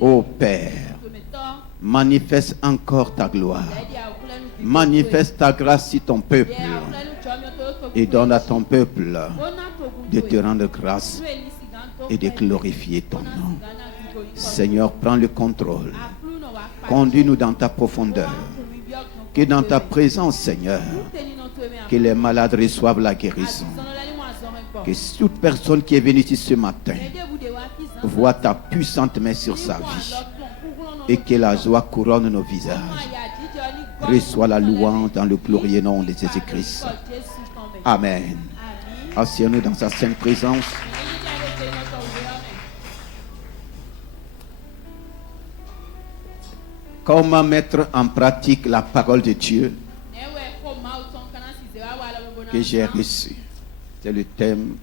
Ô Père, manifeste encore ta gloire. Manifeste ta grâce sur ton peuple. Et donne à ton peuple de te rendre grâce et de glorifier ton nom. Seigneur, prends le contrôle. Conduis-nous dans ta profondeur. Que dans ta présence, Seigneur, que les malades reçoivent la guérison. Que toute personne qui est venue ici ce matin voit ta puissante main sur sa vie. Et que la joie couronne nos visages. Reçois la louange dans le glorieux nom de Jésus-Christ. Amen. Asseyons-nous dans sa sainte présence. Comment mettre en pratique la parole de Dieu que j'ai reçue? C'est le thème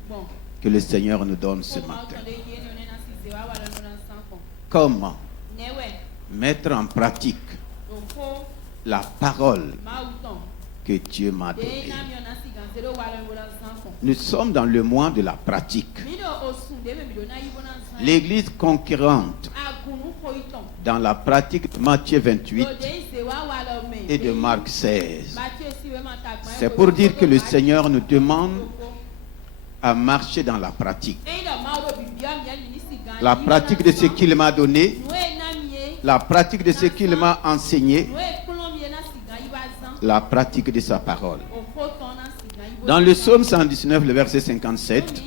que le Seigneur nous donne ce matin. Comment mettre en pratique la parole que Dieu m'a donnée? Nous sommes dans le mois de la pratique. L'Église concurrente dans la pratique de Matthieu 28 et de Marc 16. C'est pour dire que le Seigneur nous demande à marcher dans la pratique. La pratique de ce qu'il m'a donné, la pratique de ce qu'il m'a enseigné, la pratique de sa parole. Dans le psaume 119, le verset 57,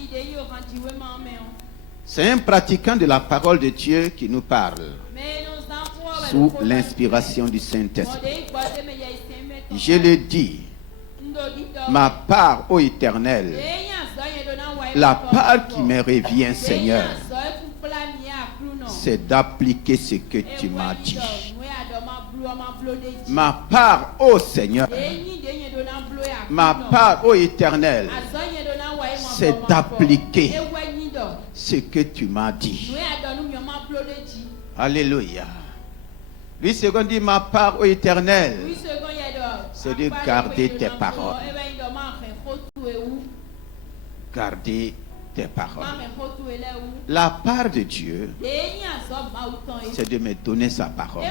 c'est un pratiquant de la parole de Dieu qui nous parle sous l'inspiration du Saint-Esprit. Je le dis, ma part, ô Éternel, la part qui me revient, Seigneur, c'est d'appliquer ce que tu m'as dit. Ma part, ô Seigneur, ma part, ô Éternel, c'est d'appliquer ce que tu m'as dit. Alléluia. Lui second dit, ma part, ô Éternel, c'est de garder tes paroles. Garder tes paroles. La part de Dieu, c'est de me donner sa parole.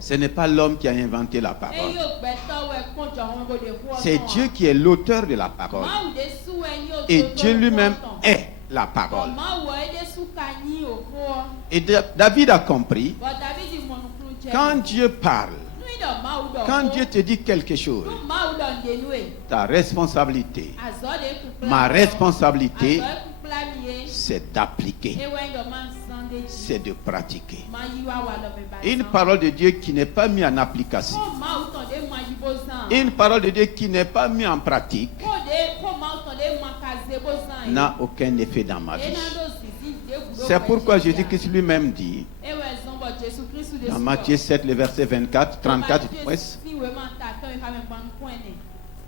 Ce n'est pas l'homme qui a inventé la parole. C'est Dieu qui est l'auteur de la parole. Et Dieu lui-même est la parole. Et David a compris, quand Dieu parle, quand Dieu te dit quelque chose, ta responsabilité, ma responsabilité, c'est d'appliquer, c'est de pratiquer. Une parole de Dieu qui n'est pas mise en application, une parole de Dieu qui n'est pas mise en pratique, n'a aucun effet dans ma vie. C'est pourquoi Jésus-Christ lui-même dit, dans Matthieu 7, le verset 24, 34,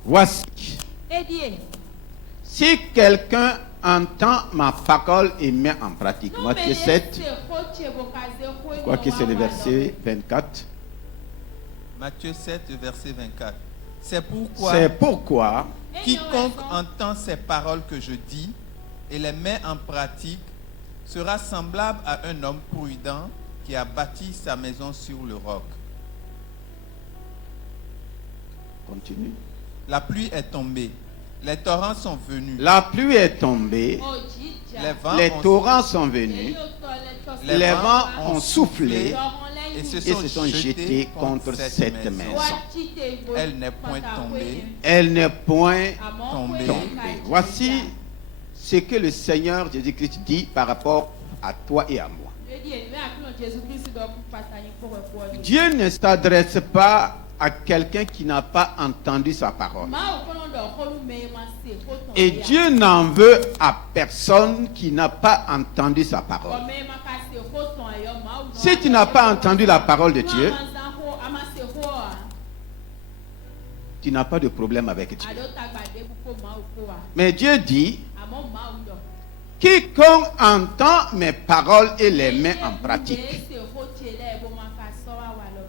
voici, si quelqu'un entend ma parole et met en pratique. Matthieu 7, je crois que c'est le verset 24. Matthieu 7, verset 24. C'est pourquoi quiconque entend ces paroles que je dis et les met en pratique sera semblable à un homme prudent qui a bâti sa maison sur le roc. Continue. La pluie est tombée, les torrents sont venus. La pluie est tombée, les torrents sont venus, les vents ont soufflé et se sont jetés contre cette maison. Elle n'est point tombée. Elle n'est point tombée. Voici ce que le Seigneur Jésus-Christ dit par rapport à toi et à moi. Dieu ne s'adresse pas à quelqu'un qui n'a pas entendu sa parole. Et Dieu n'en veut à personne qui n'a pas entendu sa parole. Si tu n'as pas entendu la parole de Dieu, tu n'as pas de problème avec Dieu. Mais Dieu dit, quiconque entend mes paroles et les met en pratique.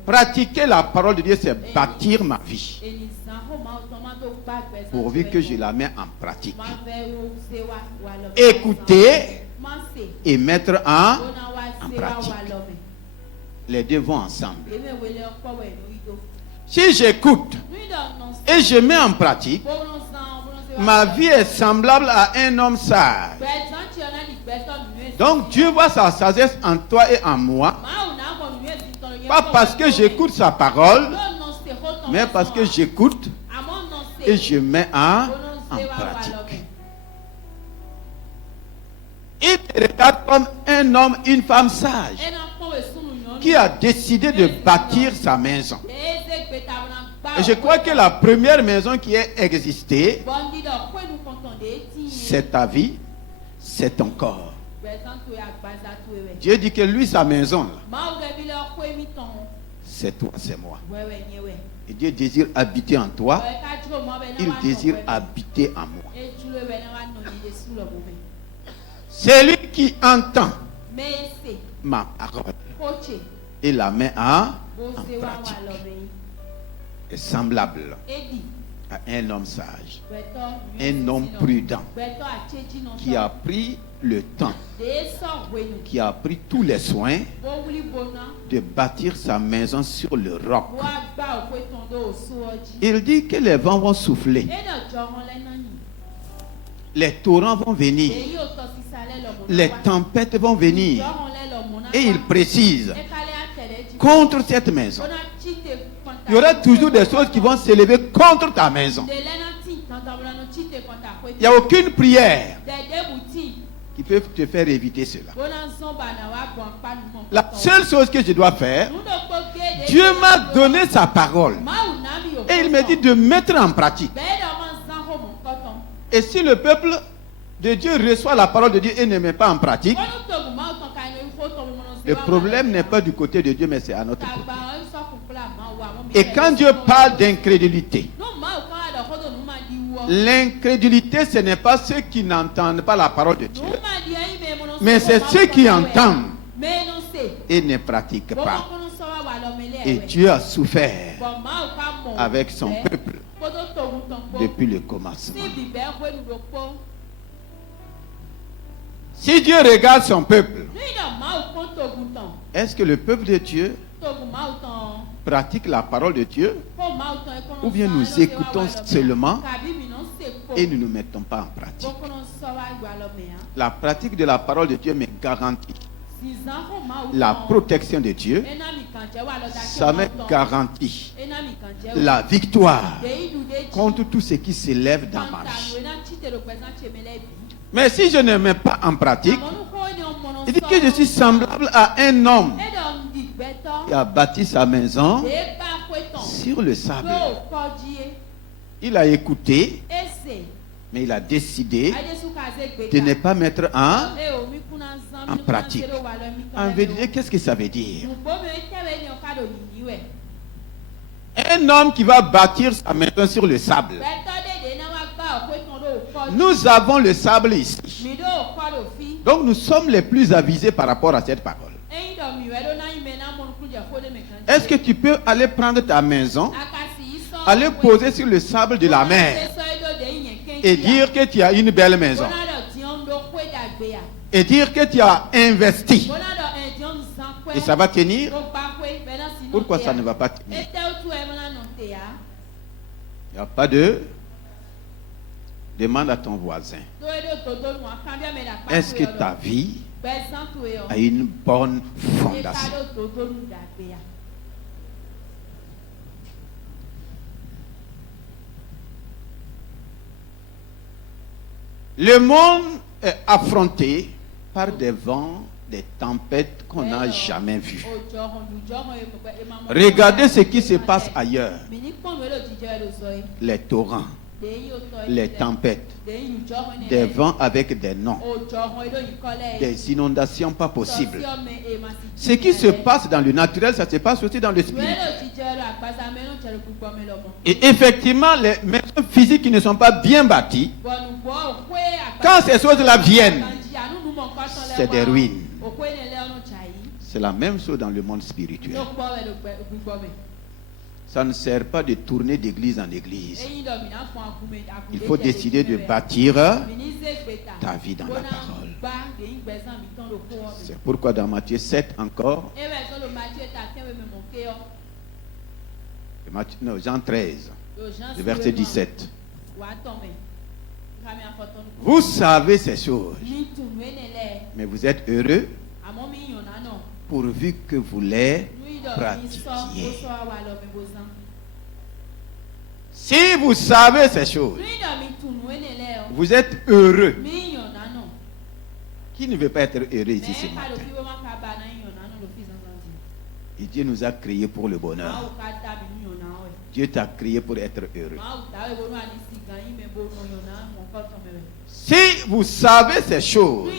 Pratiquer la parole de Dieu, c'est bâtir ma vie. Pourvu que je la mets en pratique. Écouter et mettre en en pratique. Les deux vont ensemble. Si j'écoute et je mets en pratique, ma vie est semblable à un homme sage. Donc Dieu voit sa sagesse en toi et en moi, pas parce que j'écoute sa parole, mais parce que j'écoute et je mets en pratique. Il te regarde comme un homme, une femme sage, qui a décidé de bâtir sa maison. Et je crois que la première maison qui a existé, c'est ta vie, c'est ton corps. Dieu dit que lui, sa maison, c'est toi, c'est moi. Et Dieu désire habiter en toi, il désire habiter en moi. C'est lui qui entend ma parole et la met en pratique. Est semblable à un homme sage, un homme prudent qui a pris le temps, qui a pris tous les soins de bâtir sa maison sur le roc. Il dit que les vents vont souffler, les torrents vont venir, les tempêtes vont venir, et il précise contre cette maison. Il y aura toujours des choses qui vont s'élever contre ta maison. Il n'y a aucune prière qui peut te faire éviter cela. La seule chose que je dois faire, Dieu m'a donné sa parole. Et il me dit de mettre en pratique. Et si le peuple de Dieu reçoit la parole de Dieu et ne met pas en pratique, le problème n'est pas du côté de Dieu, mais c'est à notre côté. Et quand Dieu parle d'incrédulité, l'incrédulité, ce n'est pas ceux qui n'entendent pas la parole de Dieu, mais c'est ceux qui entendent et ne pratiquent pas. Et Dieu a souffert avec son peuple depuis le commencement. Si Dieu regarde son peuple, est-ce que le peuple de Dieu pratique la parole de Dieu, ou bien nous écoutons seulement et nous ne nous mettons pas en pratique? La pratique de la parole de Dieu me garantit la protection de Dieu, ça me garantit la victoire contre tout ce qui s'élève dans ma vie. Mais si je ne mets pas en pratique, il dit que je suis semblable à un homme qui a bâti sa maison sur le sable. Il a écouté, mais il a décidé de ne pas mettre en pratique. En vérité, qu'est-ce que ça veut dire? Un homme qui va bâtir sa maison sur le sable. Nous avons le sable ici. Donc nous sommes les plus avisés par rapport à cette parole. Est-ce que tu peux aller prendre ta maison, aller poser sur le sable de la mer et dire que tu as une belle maison et dire que tu as investi et ça va tenir? Pourquoi ça ne va pas tenir? Il n'y a pas de... Demande à ton voisin, est-ce que ta vie a une bonne fondation? Le monde est affronté par des vents, des tempêtes qu'on n'a jamais vues. Regardez ce qui se passe ailleurs. Les torrents, les tempêtes, des vents avec des noms, des inondations pas possibles. Ce qui se passe dans le naturel, ça se passe aussi dans le spirituel. Et effectivement, les maisons physiques qui ne sont pas bien bâties, quand ces choses-là viennent, c'est des ruines. C'est la même chose dans le monde spirituel. Ça ne sert pas de tourner d'église en église. Il faut décider de bâtir ta vie dans la parole. C'est pourquoi dans Matthieu 7 encore, Jean 13, le verset 17. Vous savez ces choses, mais vous êtes heureux pourvu que vous les pratiquiez. Si vous savez ces choses, vous êtes heureux. Qui ne veut pas être heureux ici ce matin? Et Dieu nous a créés pour le bonheur. Dieu t'a créé pour être heureux. Si vous savez ces choses,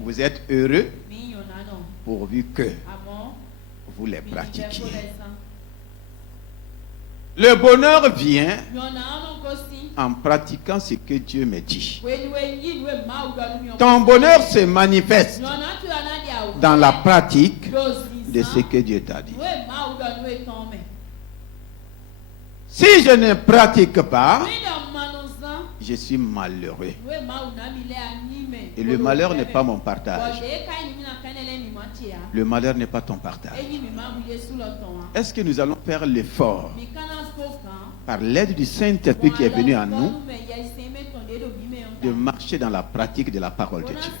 vous êtes heureux pourvu que vous les pratiquiez. Le bonheur vient en pratiquant ce que Dieu me dit. Ton bonheur se manifeste dans la pratique de ce que Dieu t'a dit. Si je ne pratique pas, je suis malheureux. Et le malheur n'est pas mon partage. Le malheur n'est pas ton partage. Est-ce que nous allons faire l'effort, par l'aide du Saint-Esprit qui est venu à nous, de marcher dans la pratique de la parole de Dieu?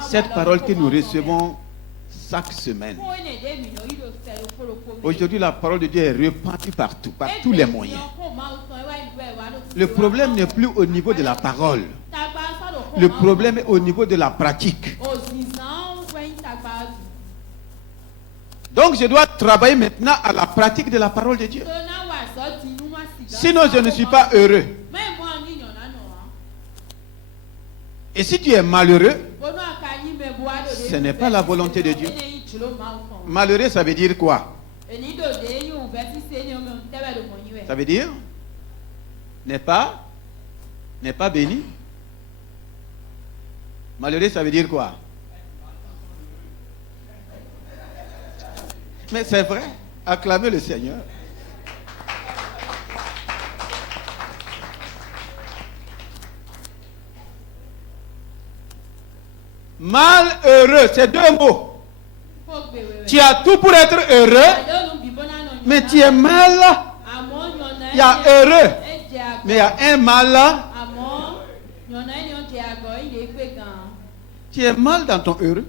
Cette parole que nous recevons chaque semaine. Aujourd'hui, la parole de Dieu est répandue partout, par tous les moyens. Le problème n'est plus au niveau de la parole. Le problème est au niveau de la pratique. Donc, je dois travailler maintenant à la pratique de la parole de Dieu. Sinon, je ne suis pas heureux. Et si tu es malheureux, ce n'est pas la volonté de Dieu. Malheureux, ça veut dire quoi? Ça veut dire n'est pas béni. Malheureux, ça veut dire quoi? Mais c'est vrai. Acclamez le Seigneur. Malheureux, c'est deux mots. Tu as tout pour être heureux, mais tu es mal. Il y a heureux, mais il y a un mal. Tu es mal dans ton heureux.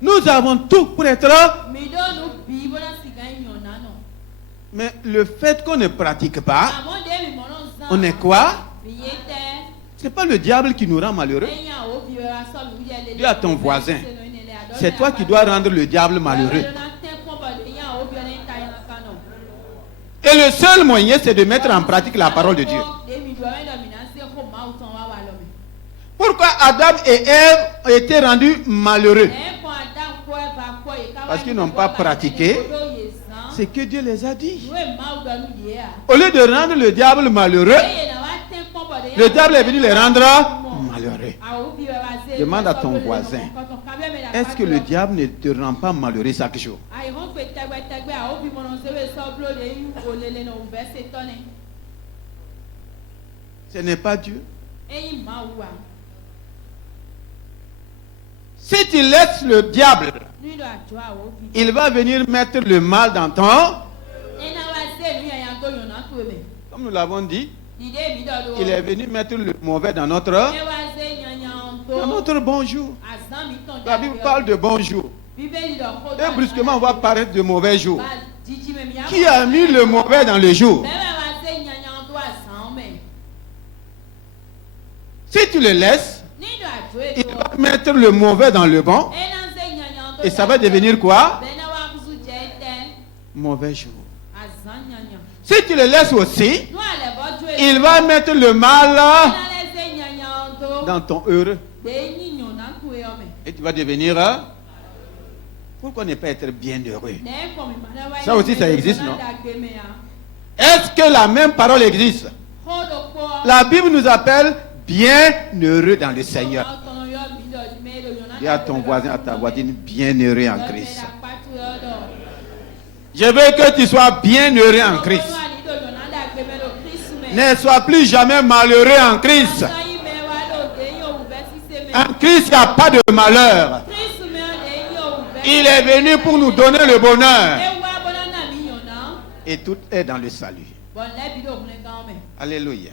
Nous avons tout pour être. Mais le fait qu'on ne pratique pas, on est quoi? Ce n'est pas le diable qui nous rend malheureux. Dis à ton voisin, c'est toi qui dois rendre le diable malheureux. Et le seul moyen, c'est de mettre en pratique la parole de Dieu. Pourquoi Adam et Ève ont été rendus malheureux? Parce qu'ils n'ont pas pratiqué ce que Dieu les a dit. Au lieu de rendre le diable malheureux, le diable est venu les rendre malheureux. Demande à ton voisin, est-ce que le diable ne te rend pas malheureux chaque jour? Ce n'est pas Dieu. Si tu laisses le diable, il va venir mettre le mal dans ton. Comme nous l'avons dit, il est venu mettre le mauvais dans notre bonjour. La Bible parle de bonjour. Et brusquement, on va parler de mauvais jour. Qui a mis le mauvais dans le jour? Si tu le laisses, il va mettre le mauvais dans le bon. Et ça va devenir quoi? Mauvais jour. Si tu le laisses aussi, il va mettre le mal dans ton heureux. Et tu vas devenir. Pourquoi ne pas être bien heureux? Ça aussi, ça existe, non? Est-ce que la même parole existe? La Bible nous appelle bien heureux dans le Seigneur. Dis à ton voisin, à ta voisine, bien heureux en Christ. Je veux que tu sois bien heureux en Christ. Ne sois plus jamais malheureux en Christ. En Christ, il n'y a pas de malheur. Il est venu pour nous donner le bonheur. Et tout est dans le salut. Alléluia.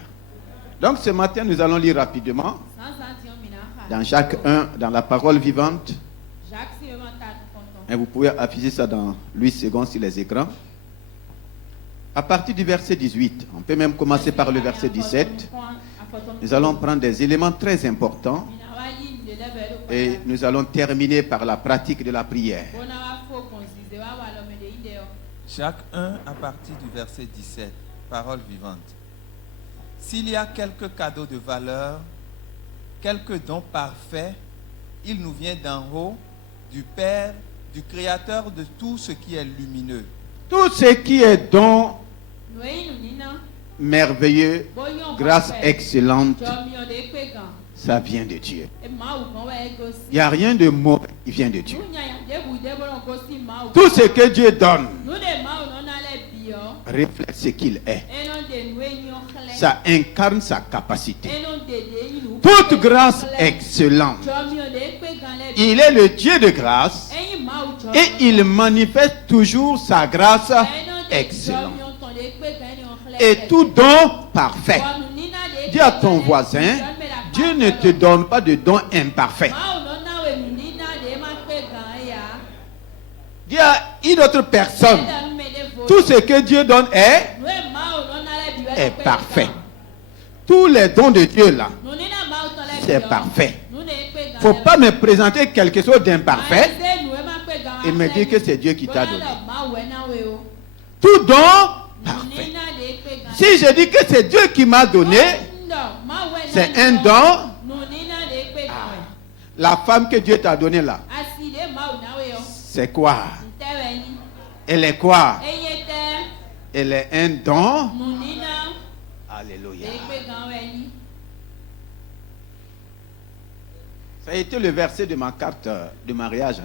Donc ce matin, nous allons lire rapidement dans Jacques 1, dans la parole vivante. Et vous pouvez afficher ça dans 8 secondes sur les écrans. À partir du verset 18, on peut même commencer par le verset 17. Nous allons prendre des éléments très importants et nous allons terminer par la pratique de la prière. Jacques 1 à partir du verset 17, parole vivante. S'il y a quelques cadeaux de valeur, quelques dons parfaits, il nous vient d'en haut, du Père, du Créateur de tout ce qui est lumineux. Tout ce qui est don merveilleux, grâce excellente, ça vient de Dieu. Il n'y a rien de mauvais qui vient de Dieu. Tout ce que Dieu donne reflète ce qu'il est. Ça incarne sa capacité. Toute grâce excellente. Il est le Dieu de grâce et il manifeste toujours sa grâce excellente. Et tout don parfait. Dis à ton voisin, Dieu ne te donne pas de don imparfait. Dis à une autre personne, tout ce que Dieu donne est parfait. Tous les dons de Dieu là, c'est parfait. Il ne faut pas me présenter quelque chose d'imparfait et me dire que c'est Dieu qui t'a donné. Tout don parfait. Si je dis que c'est Dieu qui m'a donné, c'est un don. La femme que Dieu t'a donnée là, c'est quoi? Elle est quoi? Elle est un don. Alléluia. Ça a été le verset de ma carte de mariage.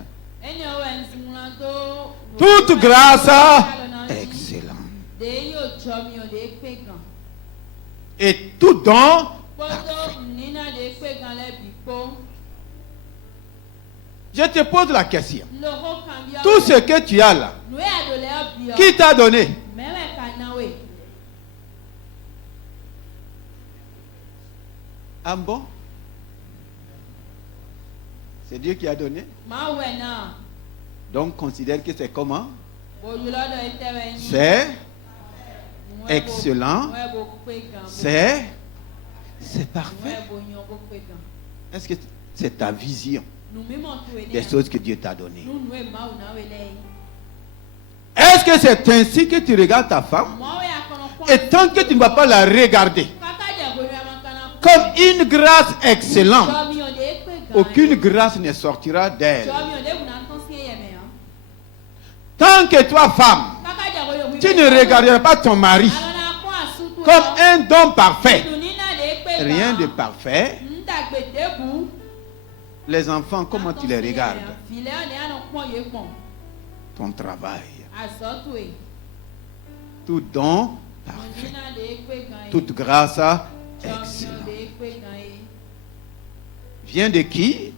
Toute grâce excellente. Et tout don parfait. Je te pose la question. Tout ce que tu as là, qui t'a donné? Ah bon? C'est Dieu qui a donné? Donc considère que c'est comment? C'est excellent. C'est parfait. Est-ce que c'est ta vision des choses que Dieu t'a données? Est-ce que c'est ainsi que tu regardes ta femme? Et tant que tu ne vas pas la regarder comme une grâce excellente, aucune grâce ne sortira d'elle. Tant que toi, femme, tu ne regarderas pas ton mari comme un don parfait, rien de parfait. Les enfants, comment tu les regardes? Ton travail. Tout don parfait. Toute grâce excellente. Vient de qui?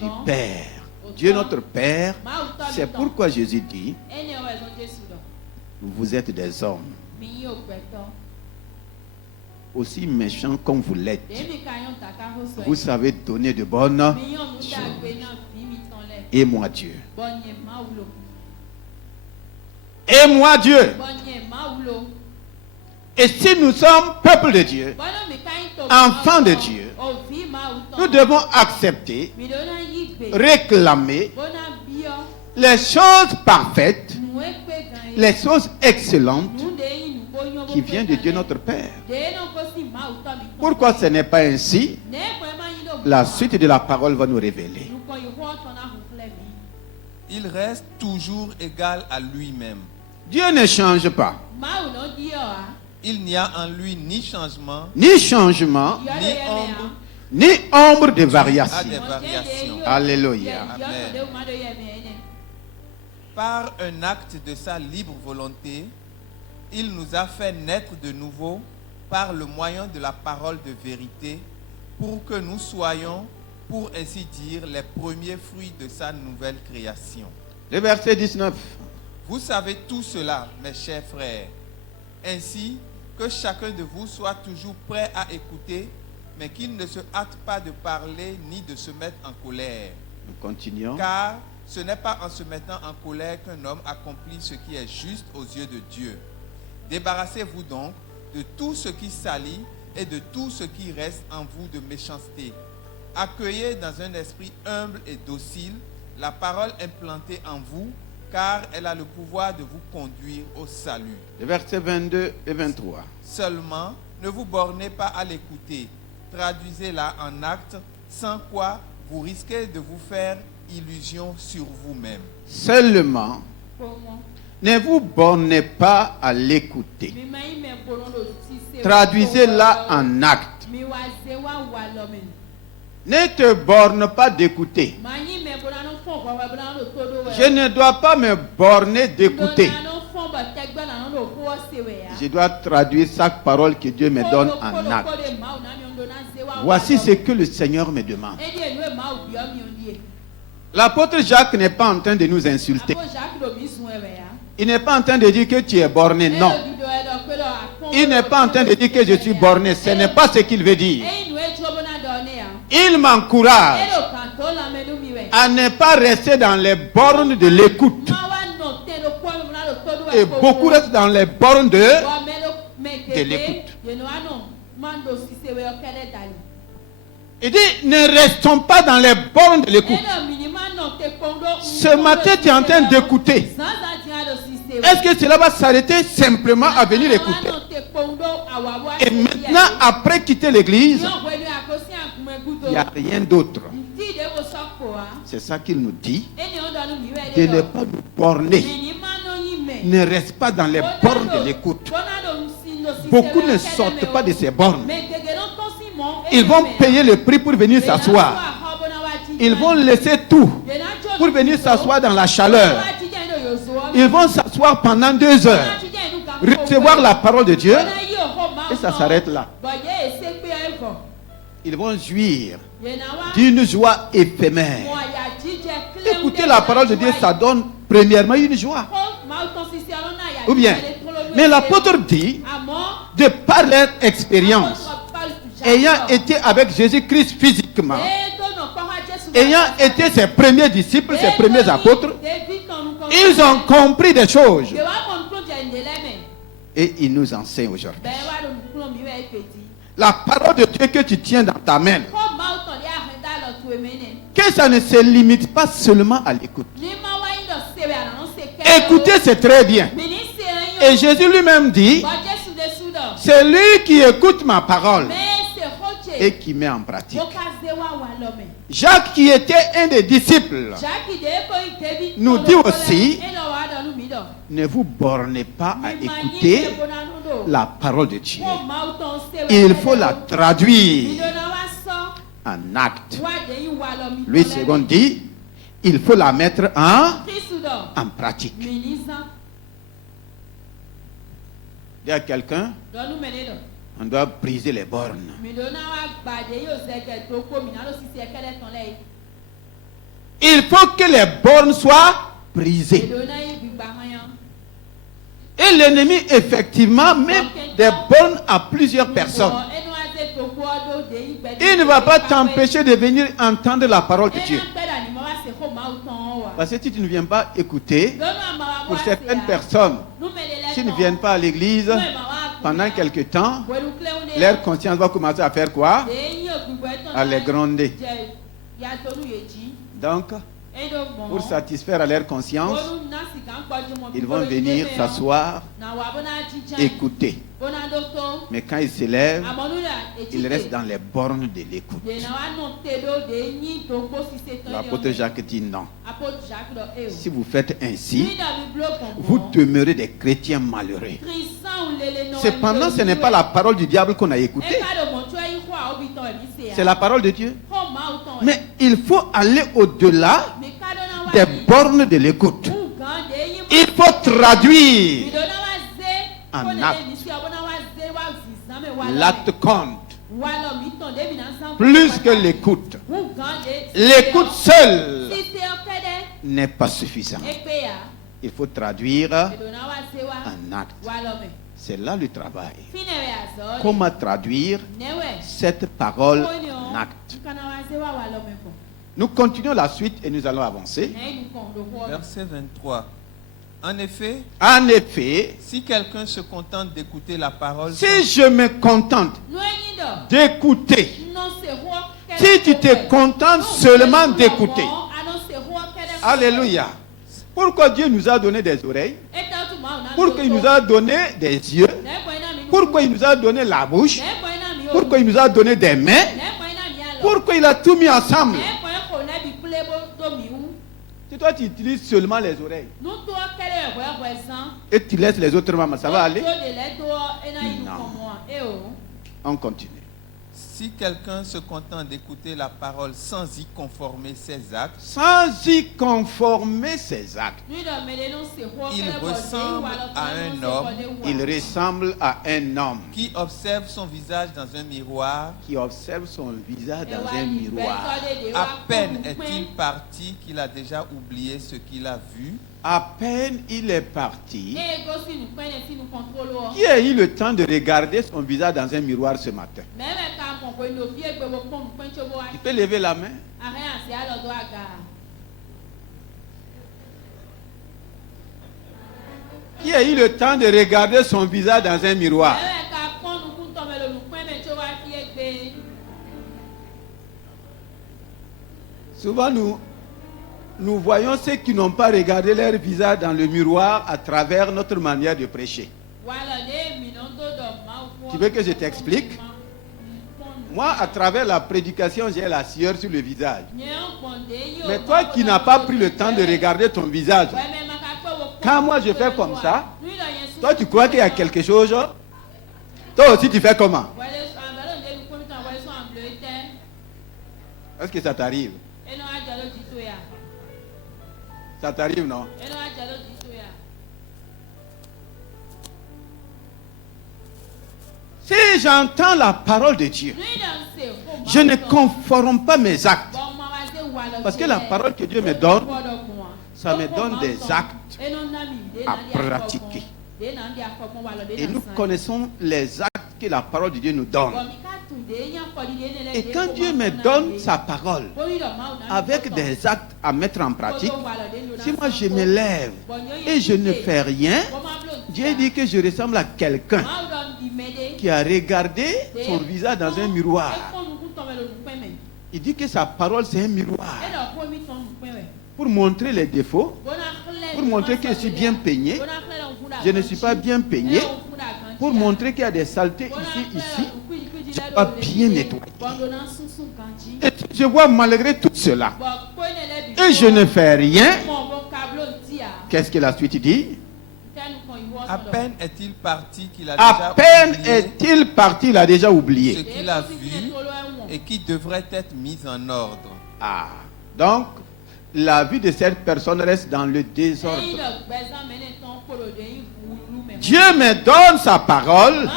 Du Père. Dieu notre Père. C'est pourquoi Jésus dit, vous êtes des hommes aussi méchants comme vous l'êtes. Vous savez donner de bonnes choses. Et moi Dieu. Et moi Dieu. Et si nous sommes peuple de Dieu, enfants de Dieu, nous devons accepter, réclamer les choses parfaites, les choses excellentes qui viennent de Dieu notre Père. Pourquoi ce n'est pas ainsi? La suite de la parole va nous révéler. Il reste toujours égal à lui-même. Dieu ne change pas. Il n'y a en lui ni changement, ni ombre de variation. Des variations. Alléluia. Amen. par un acte de sa libre volonté, il nous a fait naître de nouveau par le moyen de la parole de vérité, pour que nous soyons, pour ainsi dire, les premiers fruits de sa nouvelle création. Le verset 19. Vous savez tout cela, mes chers frères. Ainsi, que chacun de vous soit toujours prêt à écouter, mais qu'il ne se hâte pas de parler ni de se mettre en colère. Nous continuons. Car ce n'est pas en se mettant en colère qu'un homme accomplit ce qui est juste aux yeux de Dieu. Débarrassez-vous donc de tout ce qui salit et de tout ce qui reste en vous de méchanceté. Accueillez dans un esprit humble et docile la parole implantée en vous, car elle a le pouvoir de vous conduire au salut. Les versets 22 et 23. Seulement, ne vous bornez pas à l'écouter. Traduisez-la en actes, sans quoi vous risquez de vous faire illusion sur vous-même. Seulement, ne vous bornez pas à l'écouter. Traduisez-la en actes. Ne te borne pas d'écouter. Je ne dois pas me borner d'écouter. Je dois traduire chaque parole que Dieu me donne en acte. Voici ce que le Seigneur me demande. L'apôtre Jacques n'est pas en train de nous insulter. Il n'est pas en train de dire que tu es borné, non. Il n'est pas en train de dire que je suis borné. Ce n'est pas ce qu'il veut dire. Il m'encourage à ne pas rester dans les bornes de l'écoute. Et beaucoup restent dans les bornes de l'écoute. Il dit, ne restons pas dans les bornes de l'écoute. Ce matin, tu es en train d'écouter. Est-ce que cela va s'arrêter simplement à venir écouter? Et maintenant, après quitter l'église, il n'y a rien d'autre. C'est ça qu'il nous dit, de ne pas nous borner. Ne reste pas dans les bornes de l'écoute. Beaucoup ne sortent pas de ces bornes. Ils vont payer le prix pour venir s'asseoir. Ils vont laisser tout pour venir s'asseoir dans la chaleur. Ils vont s'asseoir pendant 2 heures, recevoir la parole de Dieu, et ça s'arrête là. Ils vont jouir d'une joie éphémère. Écouter la parole de Dieu, ça donne premièrement une joie. Ou bien, mais l'apôtre dit, de par leur expérience, ayant été avec Jésus-Christ physiquement, ayant été ses premiers disciples, ses premiers apôtres, ils ont compris des choses. Et ils nous enseignent aujourd'hui. La parole de Dieu que tu tiens dans ta main, que ça ne se limite pas seulement à l'écoute. Écouter, c'est très bien. Et Jésus lui-même dit, c'est lui qui écoute ma parole et qui met en pratique. Jacques, qui était un des disciples, nous dit aussi, ne vous bornez pas à écouter la parole de Dieu. Il faut la traduire en acte. Louis II dit, il faut la mettre en pratique. Il y a quelqu'un, on doit briser les bornes. Il faut que les bornes soient brisées. Et l'ennemi, effectivement, met des bornes à plusieurs personnes. Il ne va pas t'empêcher de venir entendre la parole de Dieu. Parce que si tu ne viens pas écouter, pour certaines personnes, s'ils ne viennent pas à l'église pendant quelque temps, leur conscience va commencer à faire quoi? À les gronder. Donc, pour satisfaire à leur conscience, ils vont venir s'asseoir, écouter. Mais quand ils se lèvent, ils restent dans les bornes de l'écoute. L'apôtre Jacques dit non. Si vous faites ainsi, vous demeurez des chrétiens malheureux. Cependant, ce n'est pas la parole du diable qu'on a écoutée. C'est la parole de Dieu. Mais il faut aller au-delà des bornes de l'écoute. il faut traduire en acte. L'acte compte plus que l'écoute. L'écoute seule n'est pas suffisante. Il faut traduire en acte. C'est là le travail. Comment traduire cette parole en acte? Nous continuons la suite et nous allons avancer. Verset 23. En effet, si quelqu'un se contente d'écouter la parole, si je me contente d'écouter, si tu te contentes seulement d'écouter, alléluia. Pourquoi Dieu nous a donné des oreilles? Pourquoi il nous a donné des yeux? Pourquoi il nous a donné la bouche? Pourquoi il nous a donné des mains? Pourquoi il a tout mis ensemble? Si toi tu utilises seulement les oreilles et tu laisses les autres membres, ça va aller? Non. On continue. Si quelqu'un se contente d'écouter la parole sans y conformer ses actes, il ressemble à un homme qui observe son visage dans un miroir. À peine est-il parti qu'il a déjà oublié ce qu'il a vu. À peine il est parti, qui a eu le temps de regarder son visage dans un miroir ce matin? Tu peux lever la main? Qui a eu le temps de regarder son visage dans un miroir? Souvent nous voyons ceux qui n'ont pas regardé leur visage dans le miroir à travers notre manière de prêcher. Tu veux que je t'explique? Moi, à travers la prédication, j'ai la sueur sur le visage. Mais toi qui n'as pas pris le temps de regarder ton visage, quand moi je fais comme ça, toi tu crois qu'il y a quelque chose? Toi aussi tu fais comment? Est-ce que ça t'arrive? Ça t'arrive, non? Si j'entends la parole de Dieu, je ne conforme pas mes actes. Parce que la parole que Dieu me donne, ça me donne des actes à pratiquer. Et nous connaissons les actes que la parole de Dieu nous donne. Et quand Dieu me donne sa parole avec des actes à mettre en pratique, si moi je me lève et je ne fais rien, Dieu dit que je ressemble à quelqu'un qui a regardé son visage dans un miroir. Il dit que sa parole c'est un miroir pour montrer les défauts, pour montrer que je suis bien peigné, je ne suis pas bien peigné, pour montrer qu'il y a des saletés ici, je ne suis pas bien nettoyé. Et je vois malgré tout cela, et je ne fais rien. Qu'est-ce que la suite dit? À peine est-il parti qu'il a déjà oublié ce qu'il a vu et qui devrait être mis en ordre. Ah, donc la vie de cette personne reste dans le désordre. Dieu me donne sa parole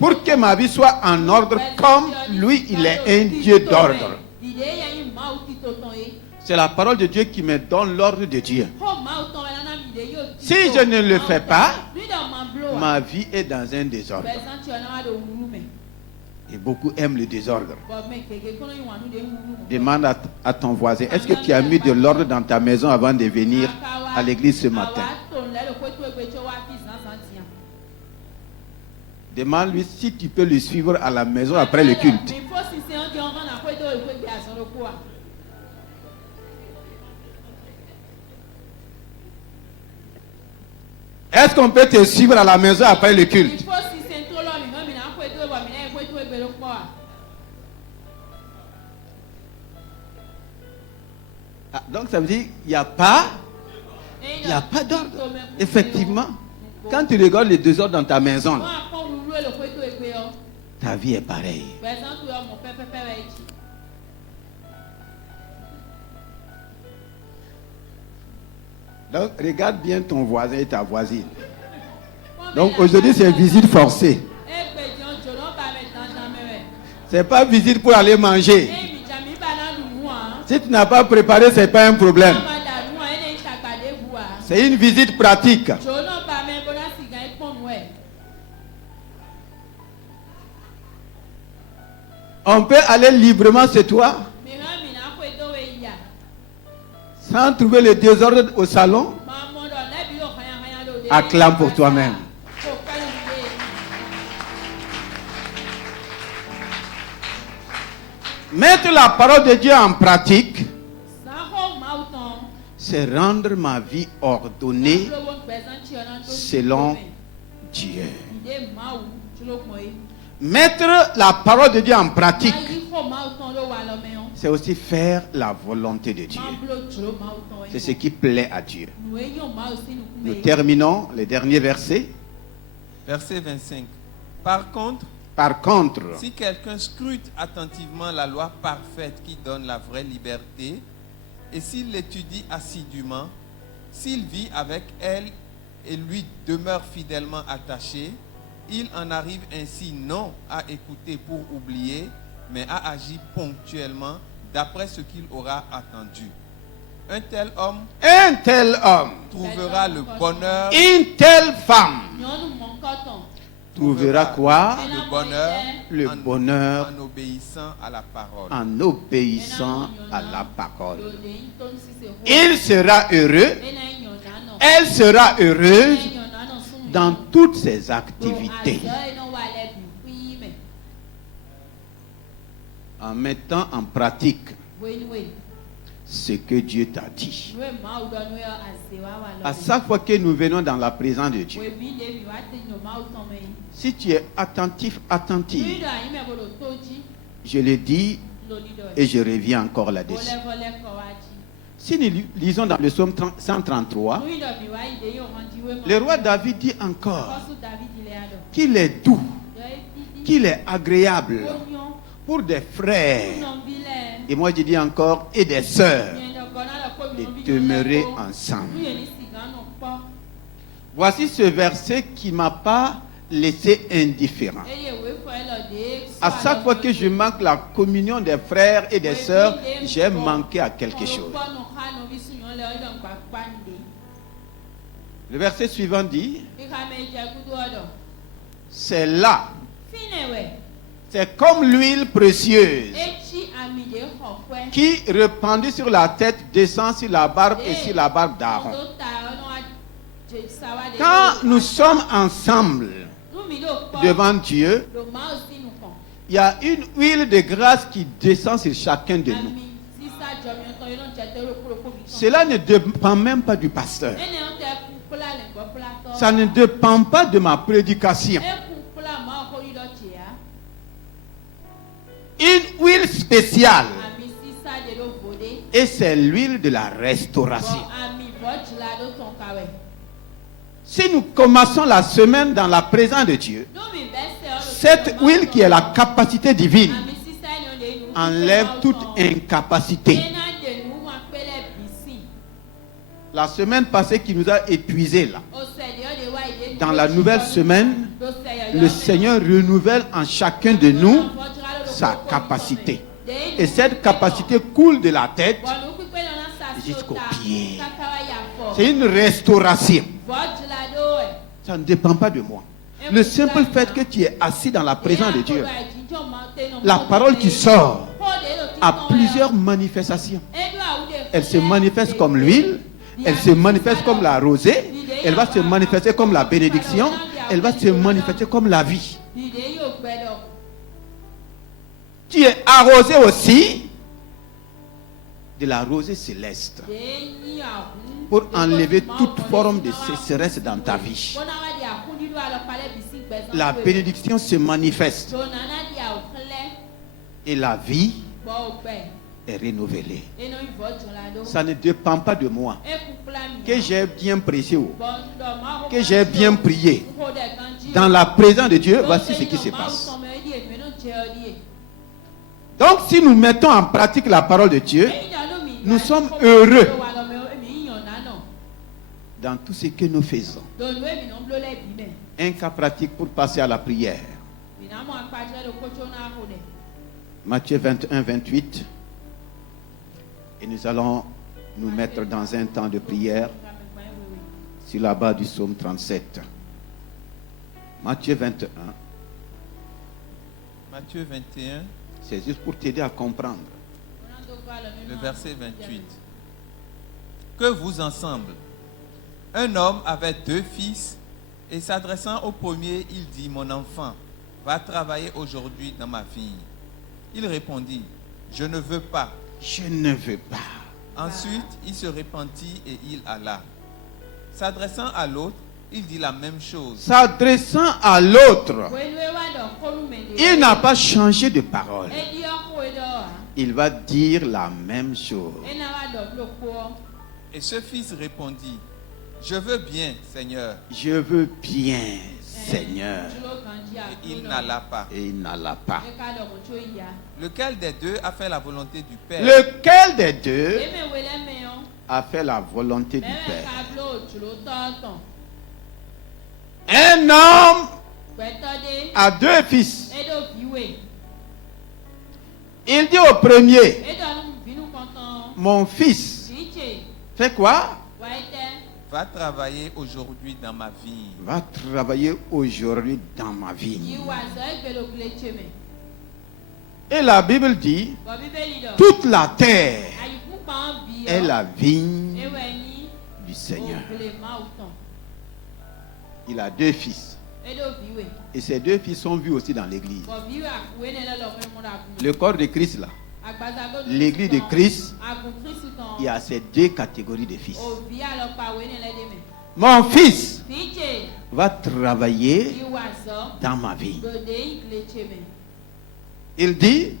pour que ma vie soit en ordre, comme lui il est un Dieu d'ordre. C'est la parole de Dieu qui me donne l'ordre de Dieu. Si je ne le fais pas, ma vie est dans un désordre. Et beaucoup aiment le désordre. Demande à ton voisin, est-ce que tu as mis de l'ordre dans ta maison avant de venir à l'église ce matin? Demande-lui si tu peux le suivre à la maison après le culte. Est-ce qu'on peut te suivre à la maison après le culte? Ah, donc ça veut dire qu'il n'y a pas d'ordre. Effectivement, quand tu regardes les désordres dans ta maison, ta vie est pareille. Donc, regarde bien ton voisin et ta voisine. Donc, aujourd'hui, c'est visite forcée. Ce n'est pas visite pour aller manger. Si tu n'as pas préparé, ce n'est pas un problème. C'est une visite pratique. On peut aller librement chez toi sans trouver le désordre au salon. Acclame pour toi-même. Mettre la parole de Dieu en pratique, c'est rendre ma vie ordonnée selon Dieu. Mettre la parole de Dieu en pratique, c'est aussi faire la volonté de Dieu. C'est ce qui plaît à Dieu. Nous terminons les derniers versets. Verset 25. Par contre, si quelqu'un scrute attentivement la loi parfaite qui donne la vraie liberté, et s'il l'étudie assidûment, s'il vit avec elle et lui demeure fidèlement attaché, il en arrive ainsi non à écouter pour oublier, mais à agir ponctuellement d'après ce qu'il aura attendu. Un tel homme trouvera le bonheur. Une telle femme trouvera quoi? Le bonheur en obéissant à la parole. En obéissant à la parole. Il sera heureux. Elle sera heureuse dans toutes ses activités. En mettant en pratique ce que Dieu t'a dit. À chaque fois que nous venons dans la présence de Dieu, si tu es attentif, je le dis et je reviens encore là-dessus. Si nous lisons dans le psaume 133, le roi David dit encore qu'il est doux, qu'il est agréable pour des frères, et moi je dis encore, et des sœurs, de demeurer ensemble. Voici ce verset qui ne m'a pas laissé indifférent. À chaque fois que je manque la communion des frères et des sœurs, j'ai manqué à quelque chose. Le verset suivant dit, c'est là, c'est comme l'huile précieuse qui, répandue sur la tête, descend sur la barbe et sur la barbe d'Aaron. Quand nous sommes ensemble devant Dieu, il y a une huile de grâce qui descend sur chacun de nous. Cela ne dépend même pas du pasteur. Ça ne dépend pas de ma prédication. Une huile spéciale. Et c'est l'huile de la restauration. Si nous commençons la semaine dans la présence de Dieu, cette huile qui est la capacité divine enlève toute incapacité. La semaine passée qui nous a épuisés là, dans la nouvelle semaine, le Seigneur renouvelle en chacun de nous sa capacité. Et cette capacité coule de la tête jusqu'aux pieds. C'est une restauration. Ça ne dépend pas de moi. Le simple fait que tu es assis dans la présence de Dieu, la parole qui sort a plusieurs manifestations. Elle se manifeste comme l'huile, elle se manifeste comme la rosée, elle va se manifester comme la bénédiction, elle va se manifester comme la vie. Tu es arrosé aussi de la rosée céleste pour enlever toute forme de sécheresse dans ta vie. La bénédiction se manifeste et la vie est renouvelée. Ça ne dépend pas de moi. Que j'ai bien prêché, que j'ai bien prié, dans la présence de Dieu, voici ce qui se passe. Donc si nous mettons en pratique la parole de Dieu, nous sommes heureux. dans tout ce que nous faisons. Un cas pratique pour passer à la prière. Matthieu 21, 28. Et nous allons nous mettre dans un temps de prière sur la base du psaume 37. Matthieu 21. Matthieu 21. C'est juste pour t'aider à comprendre. Le verset 28. Que vous ensemble. Un homme avait 2 fils et s'adressant au premier, il dit, mon enfant, va travailler aujourd'hui dans ma vigne. Il répondit, je ne veux pas. Je ne veux pas. Ensuite, il se repentit et il alla. S'adressant à l'autre, il dit la même chose. S'adressant à l'autre, il n'a pas changé de parole. Il va dire la même chose. Et ce fils répondit, je veux bien, Seigneur. Je veux bien, Seigneur. Et il n'alla pas. Et il n'alla pas. Lequel des deux a fait la volonté du Père? Lequel des deux a fait la volonté du Père? Un homme a 2 fils. Il dit au premier, mon fils, fais quoi? Va travailler aujourd'hui dans ma vigne. Va travailler aujourd'hui dans ma vigne. Et la Bible dit, toute la terre est la vigne du Seigneur. Il a 2 fils. Et ces 2 fils sont vus aussi dans l'église. Le corps de Christ là. L'église de Christ, il y a ces 2 catégories de fils. Mon fils va travailler dans ma vie. Il dit,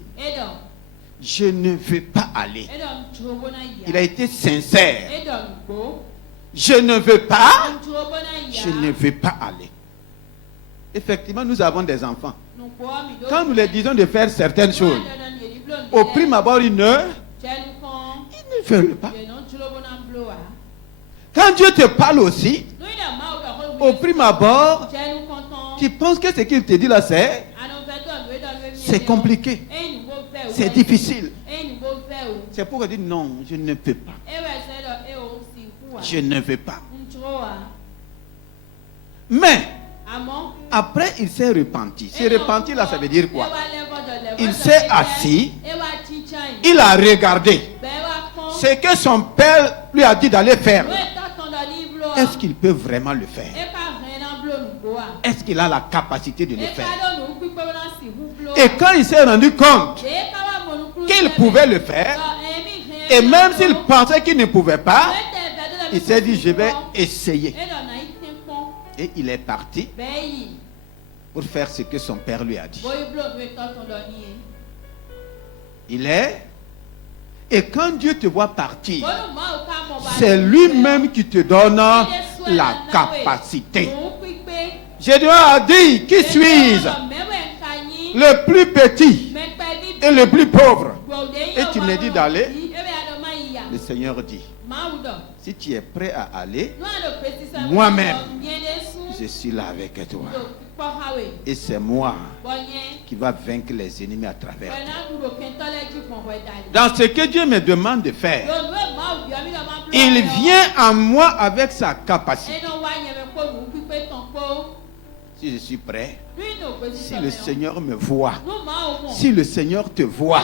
je ne veux pas aller. Il a été sincère. Je ne veux pas. Je ne veux pas aller. Effectivement, nous avons des enfants. Quand nous leur disons de faire certaines choses, au prime abord, ils ne veulent pas. Quand Dieu te parle aussi, au prime abord, tu penses que ce qu'il te dit là, c'est compliqué. C'est difficile. C'est pourquoi il dit non, je ne peux pas. Je ne veux pas. Mais, après, il s'est repenti. Se repenti là, ça veut dire quoi? Il s'est assis, il a regardé ce que son père lui a dit d'aller faire. Est-ce qu'il peut vraiment le faire? Est-ce qu'il a la capacité de le faire? Et quand il s'est rendu compte qu'il pouvait le faire, et même s'il pensait qu'il ne pouvait pas, il s'est dit, je vais essayer. Et il est parti pour faire ce que son père lui a dit. Il est. Et quand Dieu te voit partir, c'est lui-même qui te donne la capacité. Jésus a dit, qui suis-je? Le plus petit et le plus pauvre. Et tu me dis d'aller. Le Seigneur dit, si tu es prêt à aller, moi-même, je suis là avec toi. Et c'est moi qui va vaincre les ennemis à travers toi. Dans ce que Dieu me demande de faire, il vient à moi avec sa capacité. Si je suis prêt, si le Seigneur me voit, si le Seigneur te voit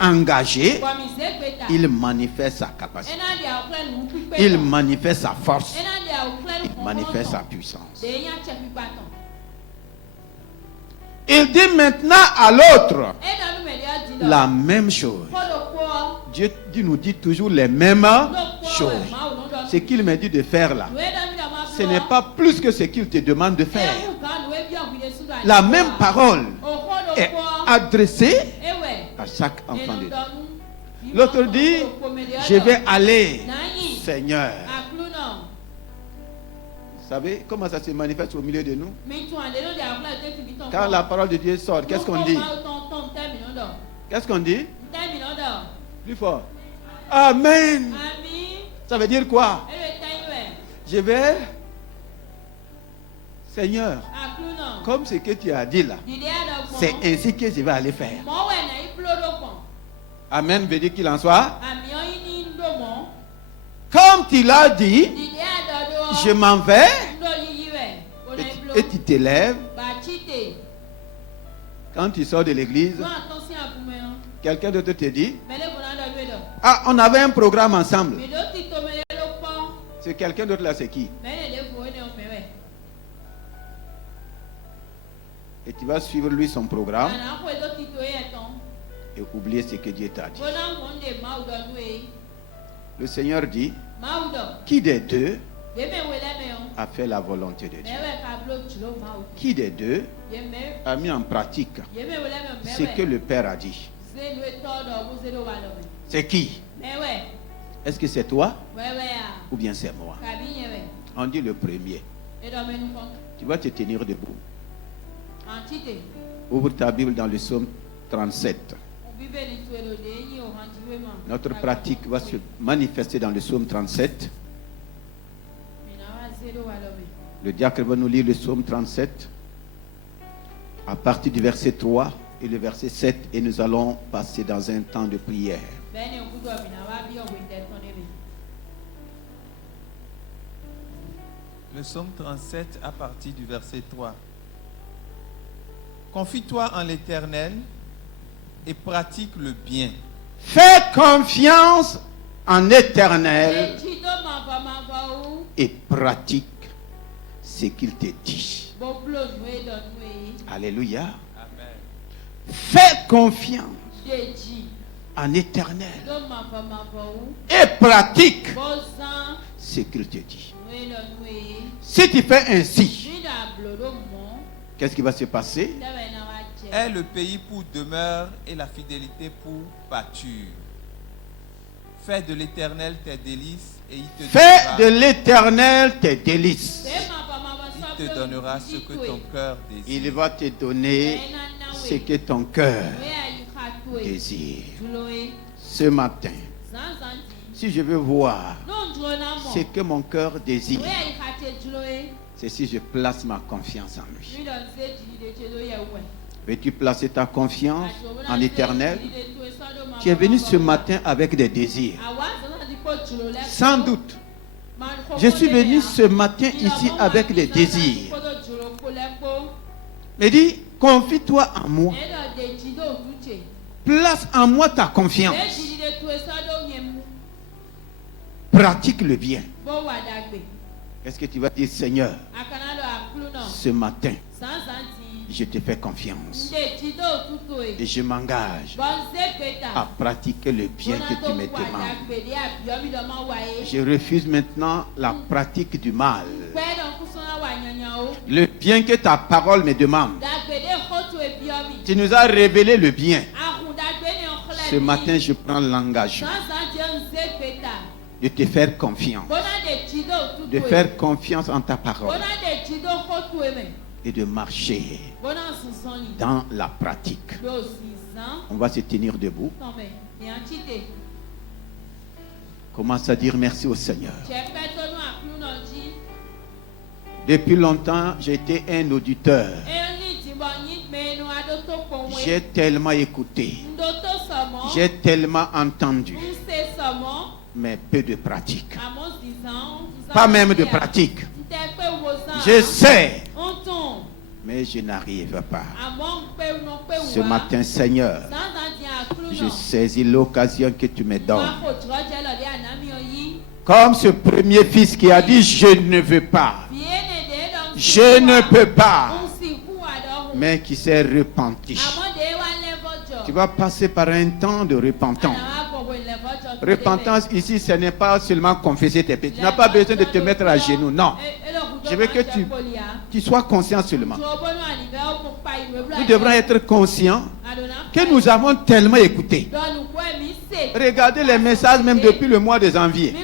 engagé, il manifeste sa capacité. Il manifeste sa force. Il manifeste sa puissance. Il dit maintenant à l'autre la même chose. Dieu nous dit toujours les mêmes choses. Ce qu'il me dit de faire là, ce n'est pas plus que ce qu'il te demande de faire. La même parole est adressée à chaque enfant de Dieu. L'autre dit, je vais aller, Seigneur. Vous savez comment ça se manifeste au milieu de nous? Quand la parole de Dieu sort, qu'est-ce qu'on dit? Qu'est-ce qu'on dit? Plus fort. Amen. Ça veut dire quoi? Je vais, Seigneur, comme ce que tu as dit là, c'est ainsi que je vais aller faire. Amen, veut dire qu'il en soit. Comme tu l'as dit, je m'en vais et tu te lèves. Quand tu sors de l'église, quelqu'un d'autre te dit, ah, on avait un programme ensemble. C'est quelqu'un d'autre là, c'est qui? Et tu vas suivre lui son programme et oublier ce que Dieu t'a dit. Le Seigneur dit, qui des deux a fait la volonté de Dieu? Qui des deux a mis en pratique ce que le Père a dit? C'est qui? Est-ce que c'est toi ou bien c'est moi? On dit le premier. Tu vas te tenir debout. Ouvre ta Bible dans le psaume 37. Notre pratique va se manifester dans le psaume 37. Le diacre va nous lire le psaume 37 à partir du verset 3 et le verset 7 et nous allons passer dans un temps de prière. Le psaume 37 à partir du verset 3. Confie-toi en l'Éternel et pratique le bien. Fais confiance en l'Éternel et pratique ce qu'il te dit. Alléluia. Amen. Fais confiance en l'Éternel et pratique ce qu'il te dit. Si tu fais ainsi, qu'est-ce qui va se passer? Est le pays pour demeure et la fidélité pour pâture. Fais de l'Éternel tes délices et il te Fais de l'Éternel tes délices. Il te donnera ce que ton cœur désire. Il va te donner ce que ton cœur désire. Ce matin, si je veux voir ce que mon cœur désire, c'est si je place ma confiance en lui. Veux-tu placer ta confiance en l'Éternel? Tu es venu ce matin avec des désirs. Sans doute. Je suis venu ce matin ici avec des désirs. Mais dis, confie-toi en moi. Place en moi ta confiance. Pratique le bien. Est-ce que tu vas dire, Seigneur, ce matin, je te fais confiance et je m'engage à pratiquer le bien que tu me demandes. Je refuse maintenant la pratique du mal. Le bien que ta parole me demande. Tu nous as révélé le bien. Ce matin, je prends l'engagement de te faire confiance, de faire confiance en ta parole et de marcher dans la pratique. On va se tenir debout. Commence à dire merci au Seigneur. Depuis longtemps, j'ai été un auditeur. J'ai tellement écouté. J'ai tellement entendu. Mais peu de pratique. Pas même de pratique. Je sais, mais je n'arrive pas. Ce matin, Seigneur, je saisis l'occasion que tu me donnes. Comme ce premier fils qui a dit, je ne veux pas. Je ne peux pas. Mais qui s'est repenti. Tu vas passer par un temps de repentance. Repentance ici, ce n'est pas seulement confesser tes péchés. Tu n'as pas besoin de te mettre à genoux. Non. Je veux que tu sois conscient seulement. Nous devrons être conscients que nous avons tellement écouté. Regardez les messages même depuis le mois de janvier.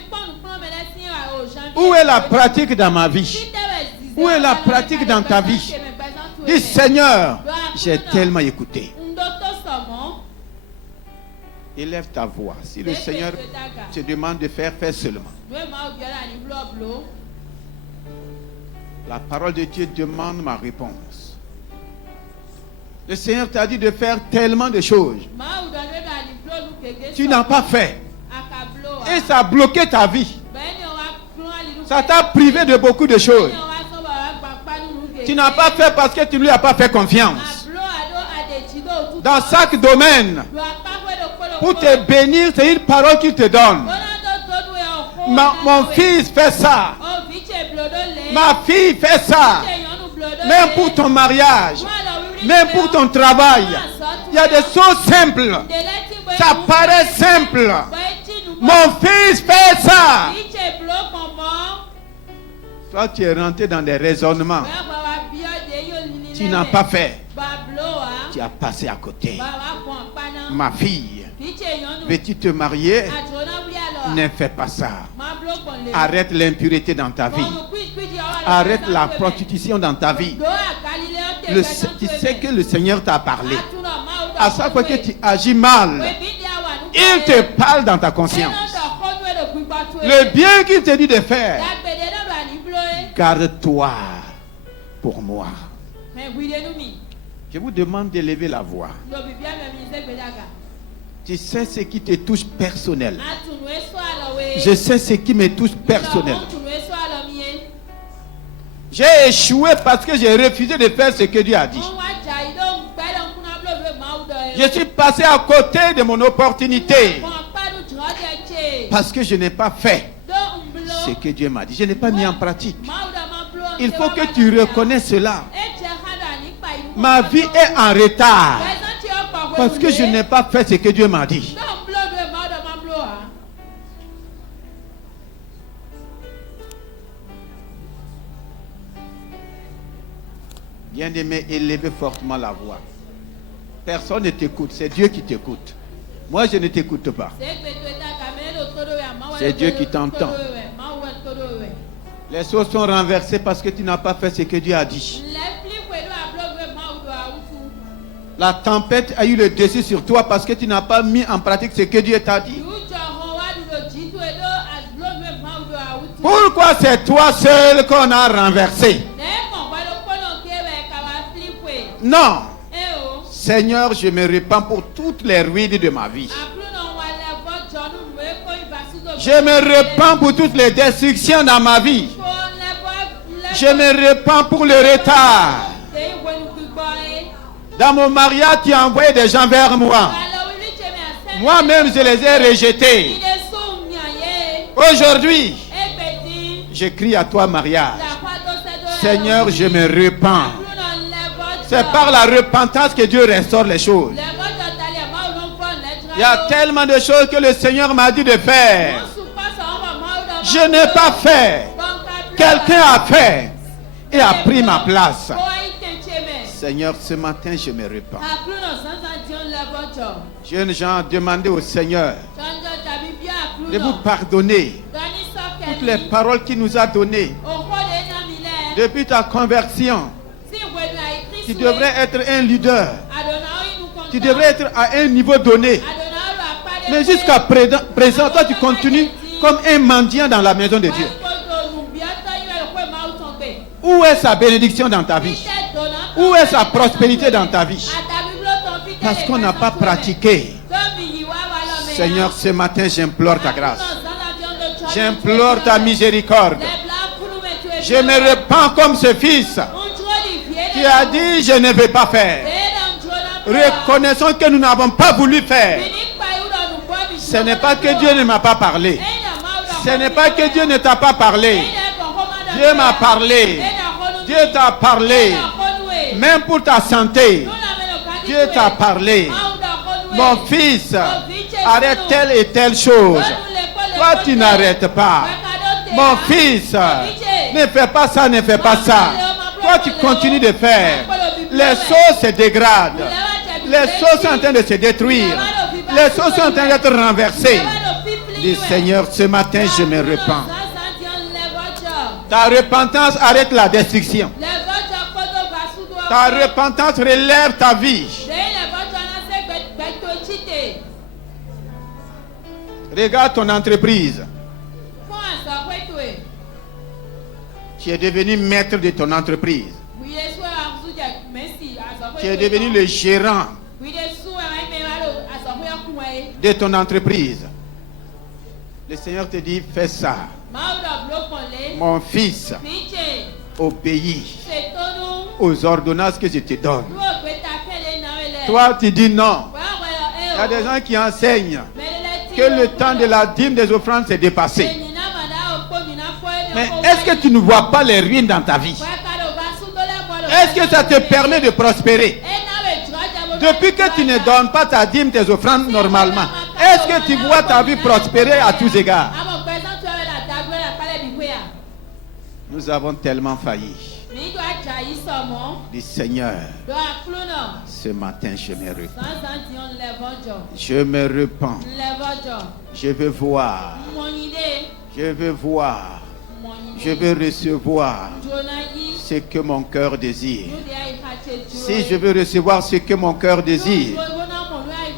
Où est la pratique dans ma vie? Où est la pratique dans ta vie? Dis, Seigneur, j'ai tellement écouté. Élève ta voix. Si le Seigneur te demande de faire, fais seulement. La parole de Dieu demande ma réponse. Le Seigneur t'a dit de faire tellement de choses. Tu n'as pas fait. Et ça a bloqué ta vie. Ça t'a privé de beaucoup de choses. Tu n'as pas fait parce que tu ne lui as pas fait confiance. Dans chaque domaine, pour te bénir, c'est une parole qu'il te donne. Mon fils fait ça. Ma fille fait ça. Même pour ton mariage, même pour ton travail, il y a des choses simples. Ça paraît simple. Mon fils fait ça. Toi, tu es rentré dans des raisonnements. Tu n'as pas fait. Tu as passé à côté. Ma fille, veux-tu te marier? Ne fais pas ça. Arrête l'impureté dans ta vie. Arrête la prostitution dans ta vie. Tu sais que le Seigneur t'a parlé. À chaque fois que tu agis mal, il te parle dans ta conscience. Le bien qu'il te dit de faire, garde-toi pour moi. Je vous demande d'élever la voix. Tu sais ce qui te touche personnel. Je sais ce qui me touche personnel. J'ai échoué parce que j'ai refusé de faire ce que Dieu a dit. Je suis passé à côté de mon opportunité parce que je n'ai pas fait ce que Dieu m'a dit. Je n'ai pas mis en pratique. Il faut que tu reconnaisses cela. Ma vie est en retard parce que je n'ai pas fait ce que Dieu m'a dit. Bien-aimé, élevez fortement la voix. Personne ne t'écoute, c'est Dieu qui t'écoute. Moi, je ne t'écoute pas. C'est Dieu qui t'entend. Les choses sont renversées parce que tu n'as pas fait ce que Dieu a dit. La tempête a eu le dessus sur toi parce que tu n'as pas mis en pratique ce que Dieu t'a dit. Pourquoi c'est toi seul qu'on a renversé? Non. Seigneur, je me répands pour toutes les ruines de ma vie. Je me répands pour toutes les destructions dans ma vie. Je me répands pour le retard. Dans mon mariage, tu as envoyé des gens vers moi. Moi-même, je les ai rejetés. Aujourd'hui, je crie à toi, mariage. Seigneur, je me répands. C'est par la repentance que Dieu restaure les choses. Il y a tellement de choses que le Seigneur m'a dit de faire. Je n'ai pas fait. Quelqu'un a fait et a pris ma place. Seigneur, ce matin, je me repens. Jeunes gens, demandez au Seigneur de vous pardonner toutes les paroles qu'il nous a données depuis ta conversion. Tu devrais être un leader. Tu devrais être à un niveau donné. Mais jusqu'à présent, toi, tu continues comme un mendiant dans la maison de Dieu. Où est sa bénédiction dans ta vie? Où est sa prospérité dans ta vie? Parce qu'on n'a pas pratiqué. Seigneur, ce matin, j'implore ta grâce. J'implore ta miséricorde. Je me repens comme ce fils qui a dit, je ne vais pas faire. Reconnaissons que nous n'avons pas voulu faire. Ce n'est pas que Dieu ne m'a pas parlé. Ce n'est pas que Dieu ne t'a pas parlé. Dieu m'a parlé. Dieu t'a parlé. Même pour ta santé. Dieu t'a parlé. Mon fils, arrête telle et telle chose. Toi, tu n'arrêtes pas. Mon fils, ne fais pas ça, ne fais pas ça. Toi, tu continues de faire. Les choses se dégradent. Les choses sont en train de se détruire. Les choses sont en train d'être renversées. Dis, Seigneur, ce matin, je me repens. Ta repentance arrête la destruction. Ta repentance relève ta vie. Regarde ton entreprise. Tu es devenu maître de ton entreprise. Tu es devenu le gérant de ton entreprise. Le Seigneur te dit, fais ça. Mon fils, obéis aux ordonnances que je te donne. Toi, tu dis non. Il y a des gens qui enseignent que le temps de la dîme des offrandes s'est dépassé. Mais est-ce que tu ne vois pas les ruines dans ta vie? Est-ce que ça te permet de prospérer? Depuis que tu ne donnes pas ta dîme, tes offrandes normalement, est-ce que tu vois ta vie prospérer à tous égards? Nous avons tellement failli. Dis Seigneur, ce matin je me repens. Je me repens. Je veux voir. Je veux voir. Je veux recevoir ce que mon cœur désire. Si je veux recevoir ce que mon cœur désire,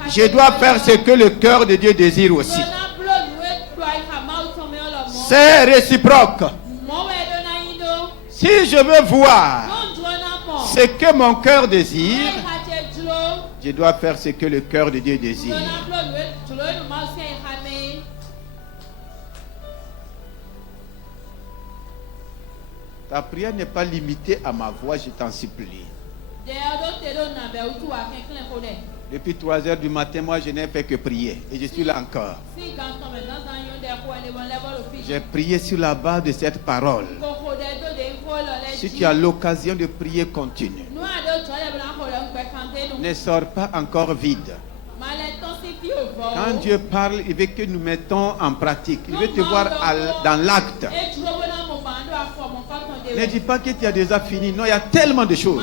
je dois faire ce que le cœur de Dieu désire aussi. C'est réciproque. Si je veux voir ce que mon cœur désire, je dois faire ce que le cœur de Dieu désire. Ta prière n'est pas limitée à ma voix, je t'en supplie. Depuis 3 heures du matin, moi je n'ai fait que prier. Et je suis là encore. J'ai prié sur la base de cette parole. Si tu as l'occasion de prier, continue. Ne sors pas encore vide. Quand Dieu parle, il veut que nous mettons en pratique. Il veut te voir dans l'acte. Ne dis pas que tu as déjà fini. Non, il y a tellement de choses.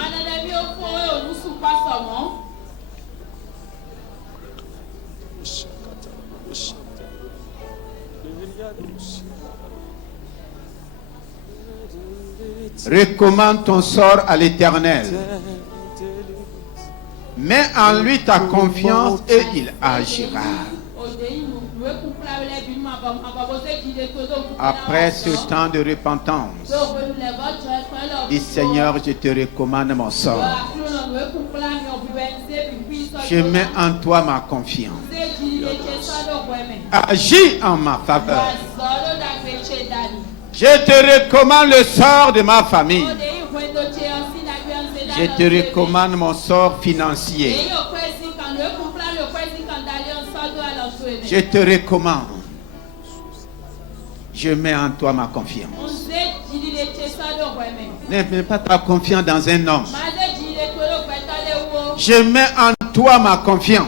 Recommande ton sort à l'Éternel. Mets en lui ta confiance et il agira. Après ce temps de repentance, dis Seigneur, je te recommande mon sort. Je mets en toi ma confiance. Agis en ma faveur. Je te recommande le sort de ma famille. Je te recommande mon sort financier. Je te recommande. Je mets en toi ma confiance. Ne mets pas ta confiance dans un homme. Je mets en toi ma confiance.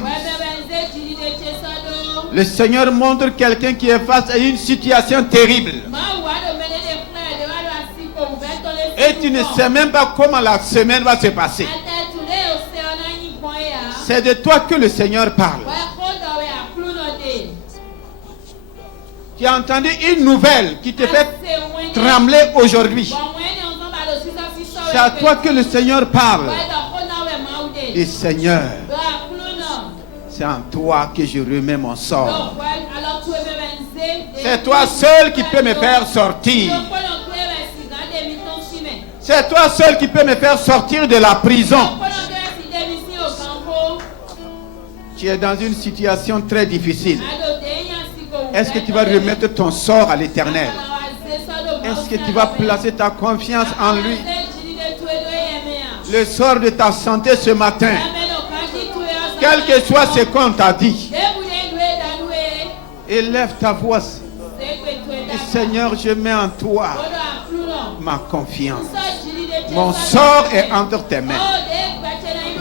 Le Seigneur montre quelqu'un qui est face à une situation terrible. Et tu ne sais même pas comment la semaine va se passer. C'est de toi que le Seigneur parle. Tu as entendu une nouvelle qui te fait trembler aujourd'hui. C'est à toi que le Seigneur parle. Et Seigneur, c'est en toi que je remets mon sort. C'est toi seul qui peux me faire sortir. C'est toi seul qui peux me faire sortir de la prison. Tu es dans une situation très difficile. Est-ce que tu vas remettre ton sort à l'Éternel? Est-ce que tu vas placer ta confiance en lui? Le sort de ta santé ce matin, quel que soit ce qu'on t'a dit, élève ta voix. Et Seigneur, je mets en toi ma confiance. Mon sort est entre tes mains.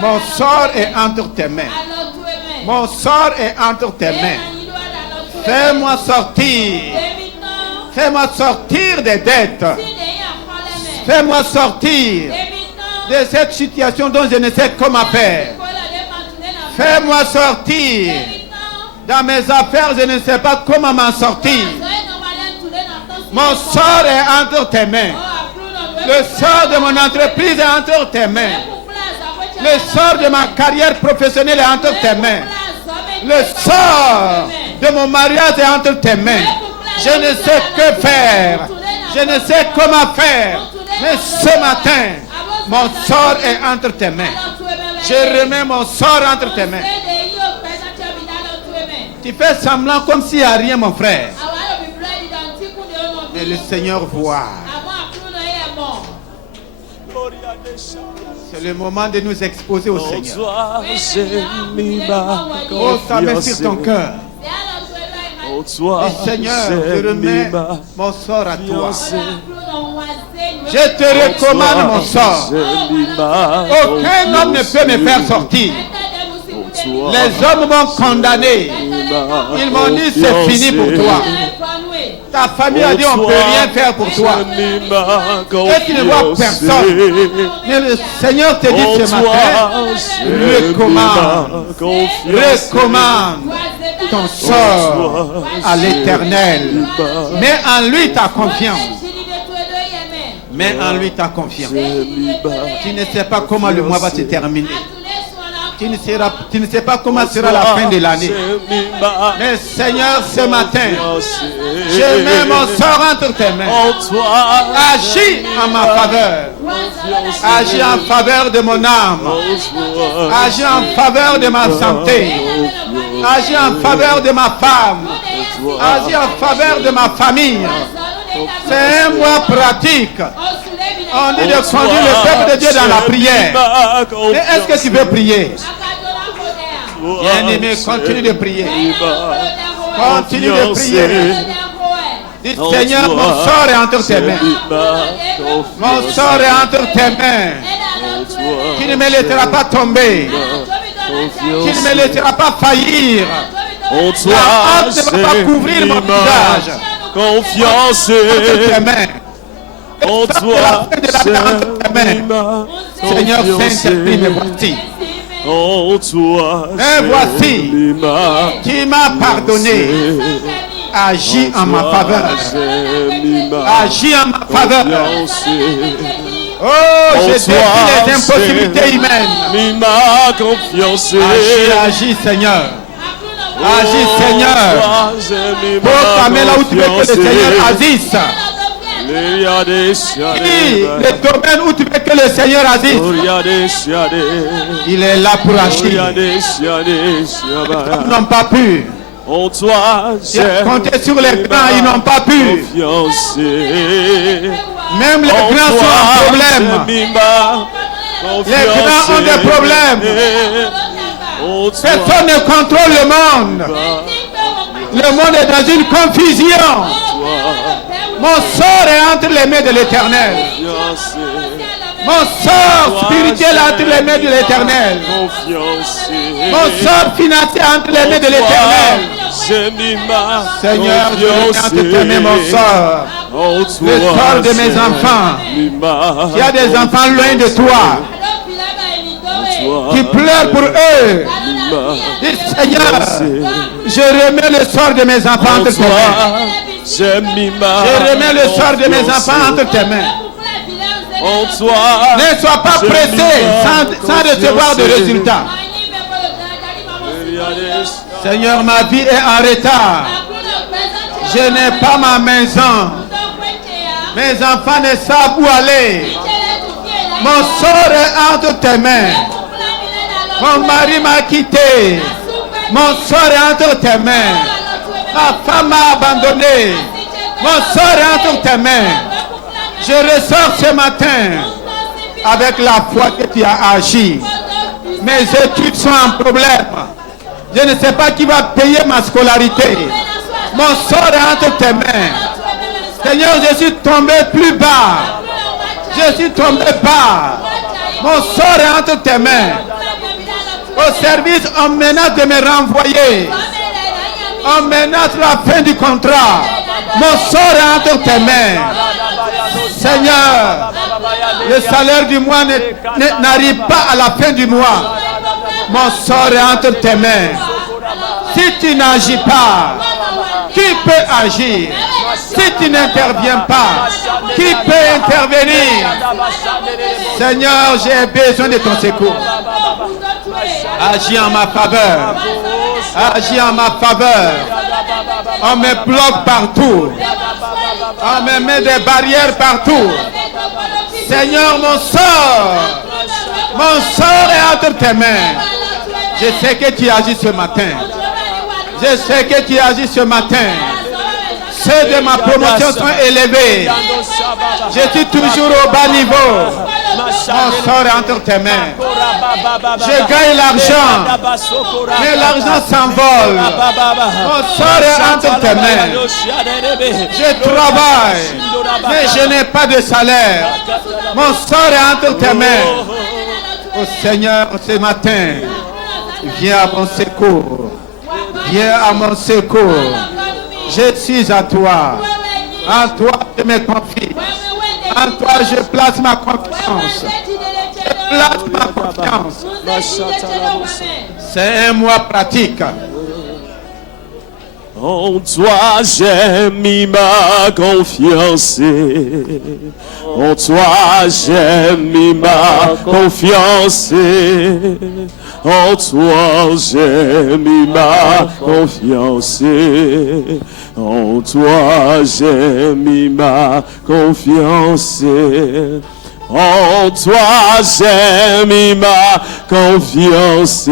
Mon sort est entre tes mains. Mon sort est entre tes mains. Fais-moi sortir. Fais-moi sortir des dettes. Fais-moi sortir de cette situation dont je ne sais comment faire. Fais-moi sortir. Dans mes affaires, je ne sais pas comment m'en sortir. Mon sort est entre tes mains. Le sort de mon entreprise est entre tes mains. Le sort de ma carrière professionnelle est entre tes mains. Le sort de mon mariage est entre tes mains. Je ne sais que faire. Je ne sais comment faire, mais ce matin, mon sort est entre tes mains. Je remets mon sort entre tes mains. Tu fais semblant comme s'il n'y a rien, mon frère. Mais le Seigneur voit. C'est le moment de nous exposer au Seigneur. Oh, ta main sur ton cœur. Et Seigneur, je remets mon sort à toi. Je te recommande mon sort. Aucun homme ne peut me faire sortir. Les hommes m'ont condamné. Ils m'ont dit c'est fini pour toi. Ta famille a dit on ne peut rien faire pour toi. Et tu ne vois personne. Mais le Seigneur te dit ce matin, recommande ton sort à l'Éternel. Mets en lui ta confiance. Mets en lui ta confiance. Tu ne sais pas comment le mois va se terminer. Tu ne sais pas comment sera la fin de l'année. Mais Seigneur, ce matin, je mets mon sort entre tes mains. Agis en ma faveur. Agis en faveur de mon âme. Agis en faveur de ma santé. Agis en faveur de ma femme. Agis en faveur de ma famille. C'est un mois pratique. On dit de conduire le peuple de Dieu dans la prière. Mais est-ce que tu veux prier? Bien-aimé, continue de prier. Continue de prier. Dis Seigneur, mon sort est entre tes mains. Mon sort est entre tes mains. Tu ne me laisseras pas tomber. Tu ne me laisseras pas faillir. La honte ne va pas couvrir mon visage. Confiance entre tes mains. Seigneur Saint-Esprit, me voici. Me voici. Tu m'as pardonné. Agis en ma faveur. Agis en ma faveur. Oh, je défie les impossibilités humaines. Agis, Seigneur. Agis, Seigneur. Proclamez là où tu veux que le Seigneur agisse. Le domaine où tu veux que le Seigneur agisse. Il est là pour agir. Ils n'ont pas pu. Compter sur les grands, ils n'ont pas pu. Même les grands sont en problème. Les grands ont des problèmes. Personne ne contrôle le monde. Le monde est dans une confusion. Mon sort est entre les mains de l'Éternel. Mon sort spirituel est entre les mains de l'Éternel. Mon sort financier est entre les mains de l'Éternel. Seigneur, je remets entre tes mains mon sort. Le sort de mes enfants. Il y a des enfants loin de toi qui pleurent pour eux. Dis Seigneur, je remets le sort de mes enfants entre tes mains. Je remets le sort de mes enfants entre tes mains. Ne sois pas pressé sans recevoir de résultats. Seigneur, ma vie est en retard. Je n'ai pas ma maison. Mes enfants ne savent où aller. Mon sort est entre tes mains. Mon mari m'a quitté. Mon sort est entre tes mains. Ma femme m'a abandonné. Mon sort est entre tes mains. Je ressors ce matin avec la foi que tu as agi. Mes études sont en problème. Je ne sais pas qui va payer ma scolarité. Mon sort est entre tes mains. Seigneur, je suis tombé plus bas. Je suis tombé bas. Mon sort est entre tes mains. Au service, on menace de me renvoyer. On menace la fin du contrat. Mon sort est entre tes mains. Seigneur, le salaire du mois n'arrive pas à la fin du mois. Mon sort est entre tes mains. Si tu n'agis pas, qui peut agir? Si tu n'interviens pas, qui peut intervenir? Seigneur, j'ai besoin de ton secours. Agis en ma faveur. Agis en ma faveur. On me bloque partout. On me met des barrières partout. Seigneur, mon sort est entre tes mains. Je sais que tu agis ce matin. Je sais que tu agis ce matin. Ceux de ma promotion sont élevés. Je suis toujours au bas niveau. Mon sort est entre tes mains. Je gagne l'argent, mais l'argent s'envole. Mon sort est entre tes mains. Je travaille, mais je n'ai pas de salaire. Mon sort est entre tes mains. Oh Seigneur, ce matin, viens à mon secours. Viens à mon secours. Je suis à toi. En toi, je me confie. En toi, je place ma confiance. Je place ma confiance. C'est un mois pratique. En toi, j'ai mis ma confiance. En toi, j'ai mis ma confiance. En toi, j'ai mis ma confiance. En toi, j'ai mis ma confiance. En toi, j'ai mis ma confiance.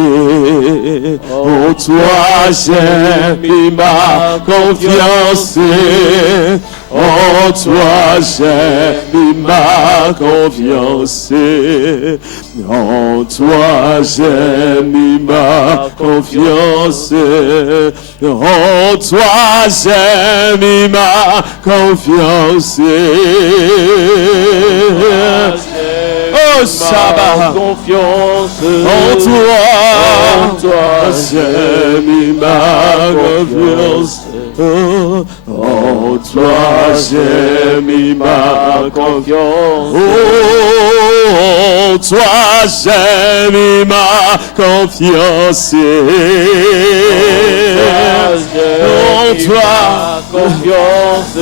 En toi, j'ai mis ma confiance. En toi, j'ai mis ma confiance. En toi, j'ai mis ma confiance. En toi, j'ai mis ma confiance. Oh, Sabbath, confiance. En toi, j'ai mis ma confiance. En toi, j'ai mis ma confiance. En toi, j'ai mis ma confiance. En toi, confiance.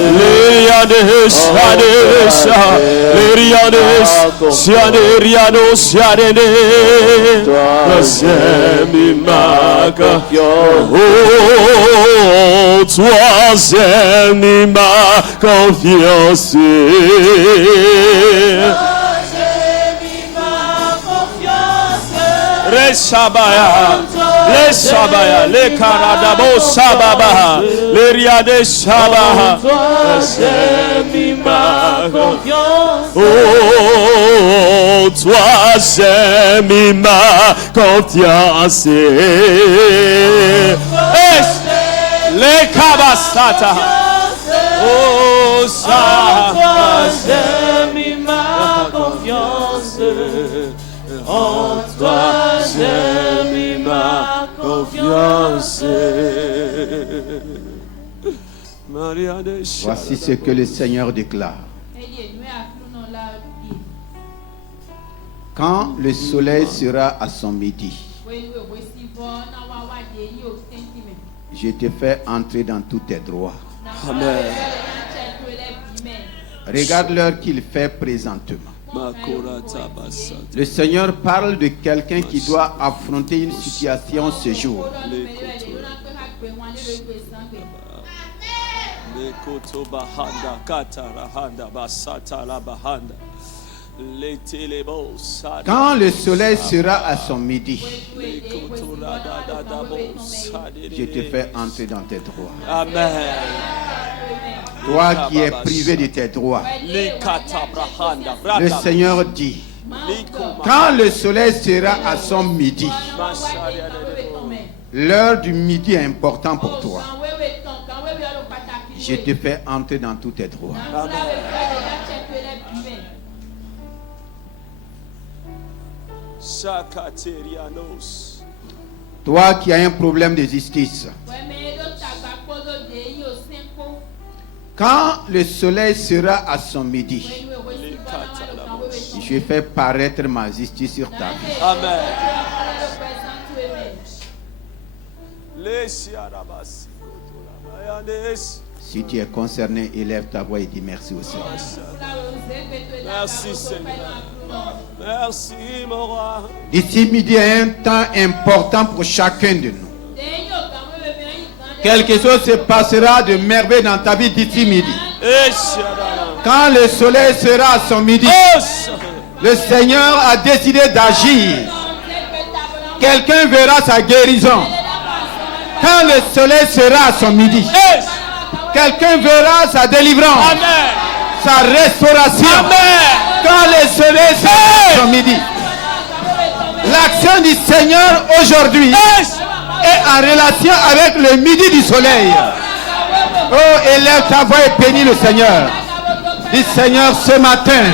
J'ai mis ma confiance. Oh, toi, j'ai mis ma confiance. Les Sabaya, les Karadabo Sababa, les Riade Sabah, j'ai mis ma confiance. Oh, toi, j'ai mis ma confiance. Les Kabasata, oh, ça, j'ai mis ma confiance. En toi, j'ai mis ma confiance. Voici ce que le Seigneur déclare. Quand le soleil sera à son midi, je te fais entrer dans tous tes droits. Amen. Regarde l'heure qu'il fait présentement. Le Seigneur parle de quelqu'un qui doit affronter une situation ce jour. Quand le soleil sera à son midi, je te fais entrer dans tes droits. Amen. Toi qui es privé de tes droits, le Seigneur dit, quand le soleil sera à son midi, l'heure du midi est importante pour toi. Je te fais entrer dans tous tes droits. Amen. Toi qui as un problème de justice, quand le soleil sera à son midi, je fais paraître ma justice sur ta vie. Amen. Si tu es concerné, élève ta voix et dis merci au Seigneur. Merci Seigneur. Merci mon roi. D'ici midi est un temps important pour chacun de nous. Quelque chose se passera de merveille dans ta vie d'ici midi. Quand le soleil sera à son midi, le Seigneur a décidé d'agir. Quelqu'un verra sa guérison. Quand le soleil sera à son midi, quelqu'un verra sa délivrance. Sa restauration. Quand le soleil sera à son midi. L'action du Seigneur aujourd'hui est en relation avec le midi du soleil. Oh, élève ta voix et bénis le Seigneur. Dis Seigneur, ce matin,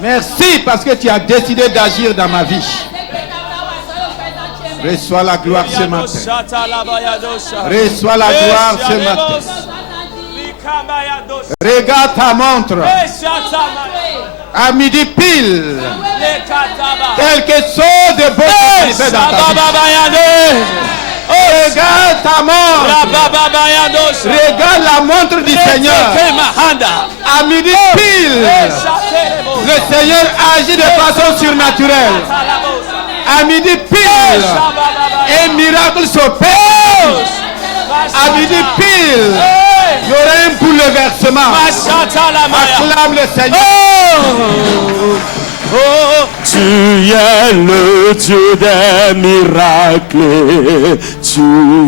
merci parce que tu as décidé d'agir dans ma vie. Reçois la gloire ce matin. Reçois la gloire ce matin. Regarde ta montre. À midi pile. Quelque chose de beau qui fait dans ta vie. Regarde ta montre. Regarde la montre du Seigneur. À midi pile. Le Seigneur agit de façon surnaturelle. À midi pile. Un miracle s'opère. À midi pile. Il y aura un bouleversement. Acclame le Seigneur. Oh, tu es le Dieu des miracles. Tu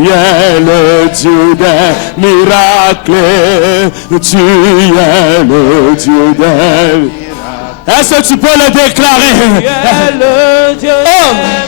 es le Dieu des miracles. Tu es le Dieu des miracles. Est-ce que tu peux le déclarer? Tu es le Dieu des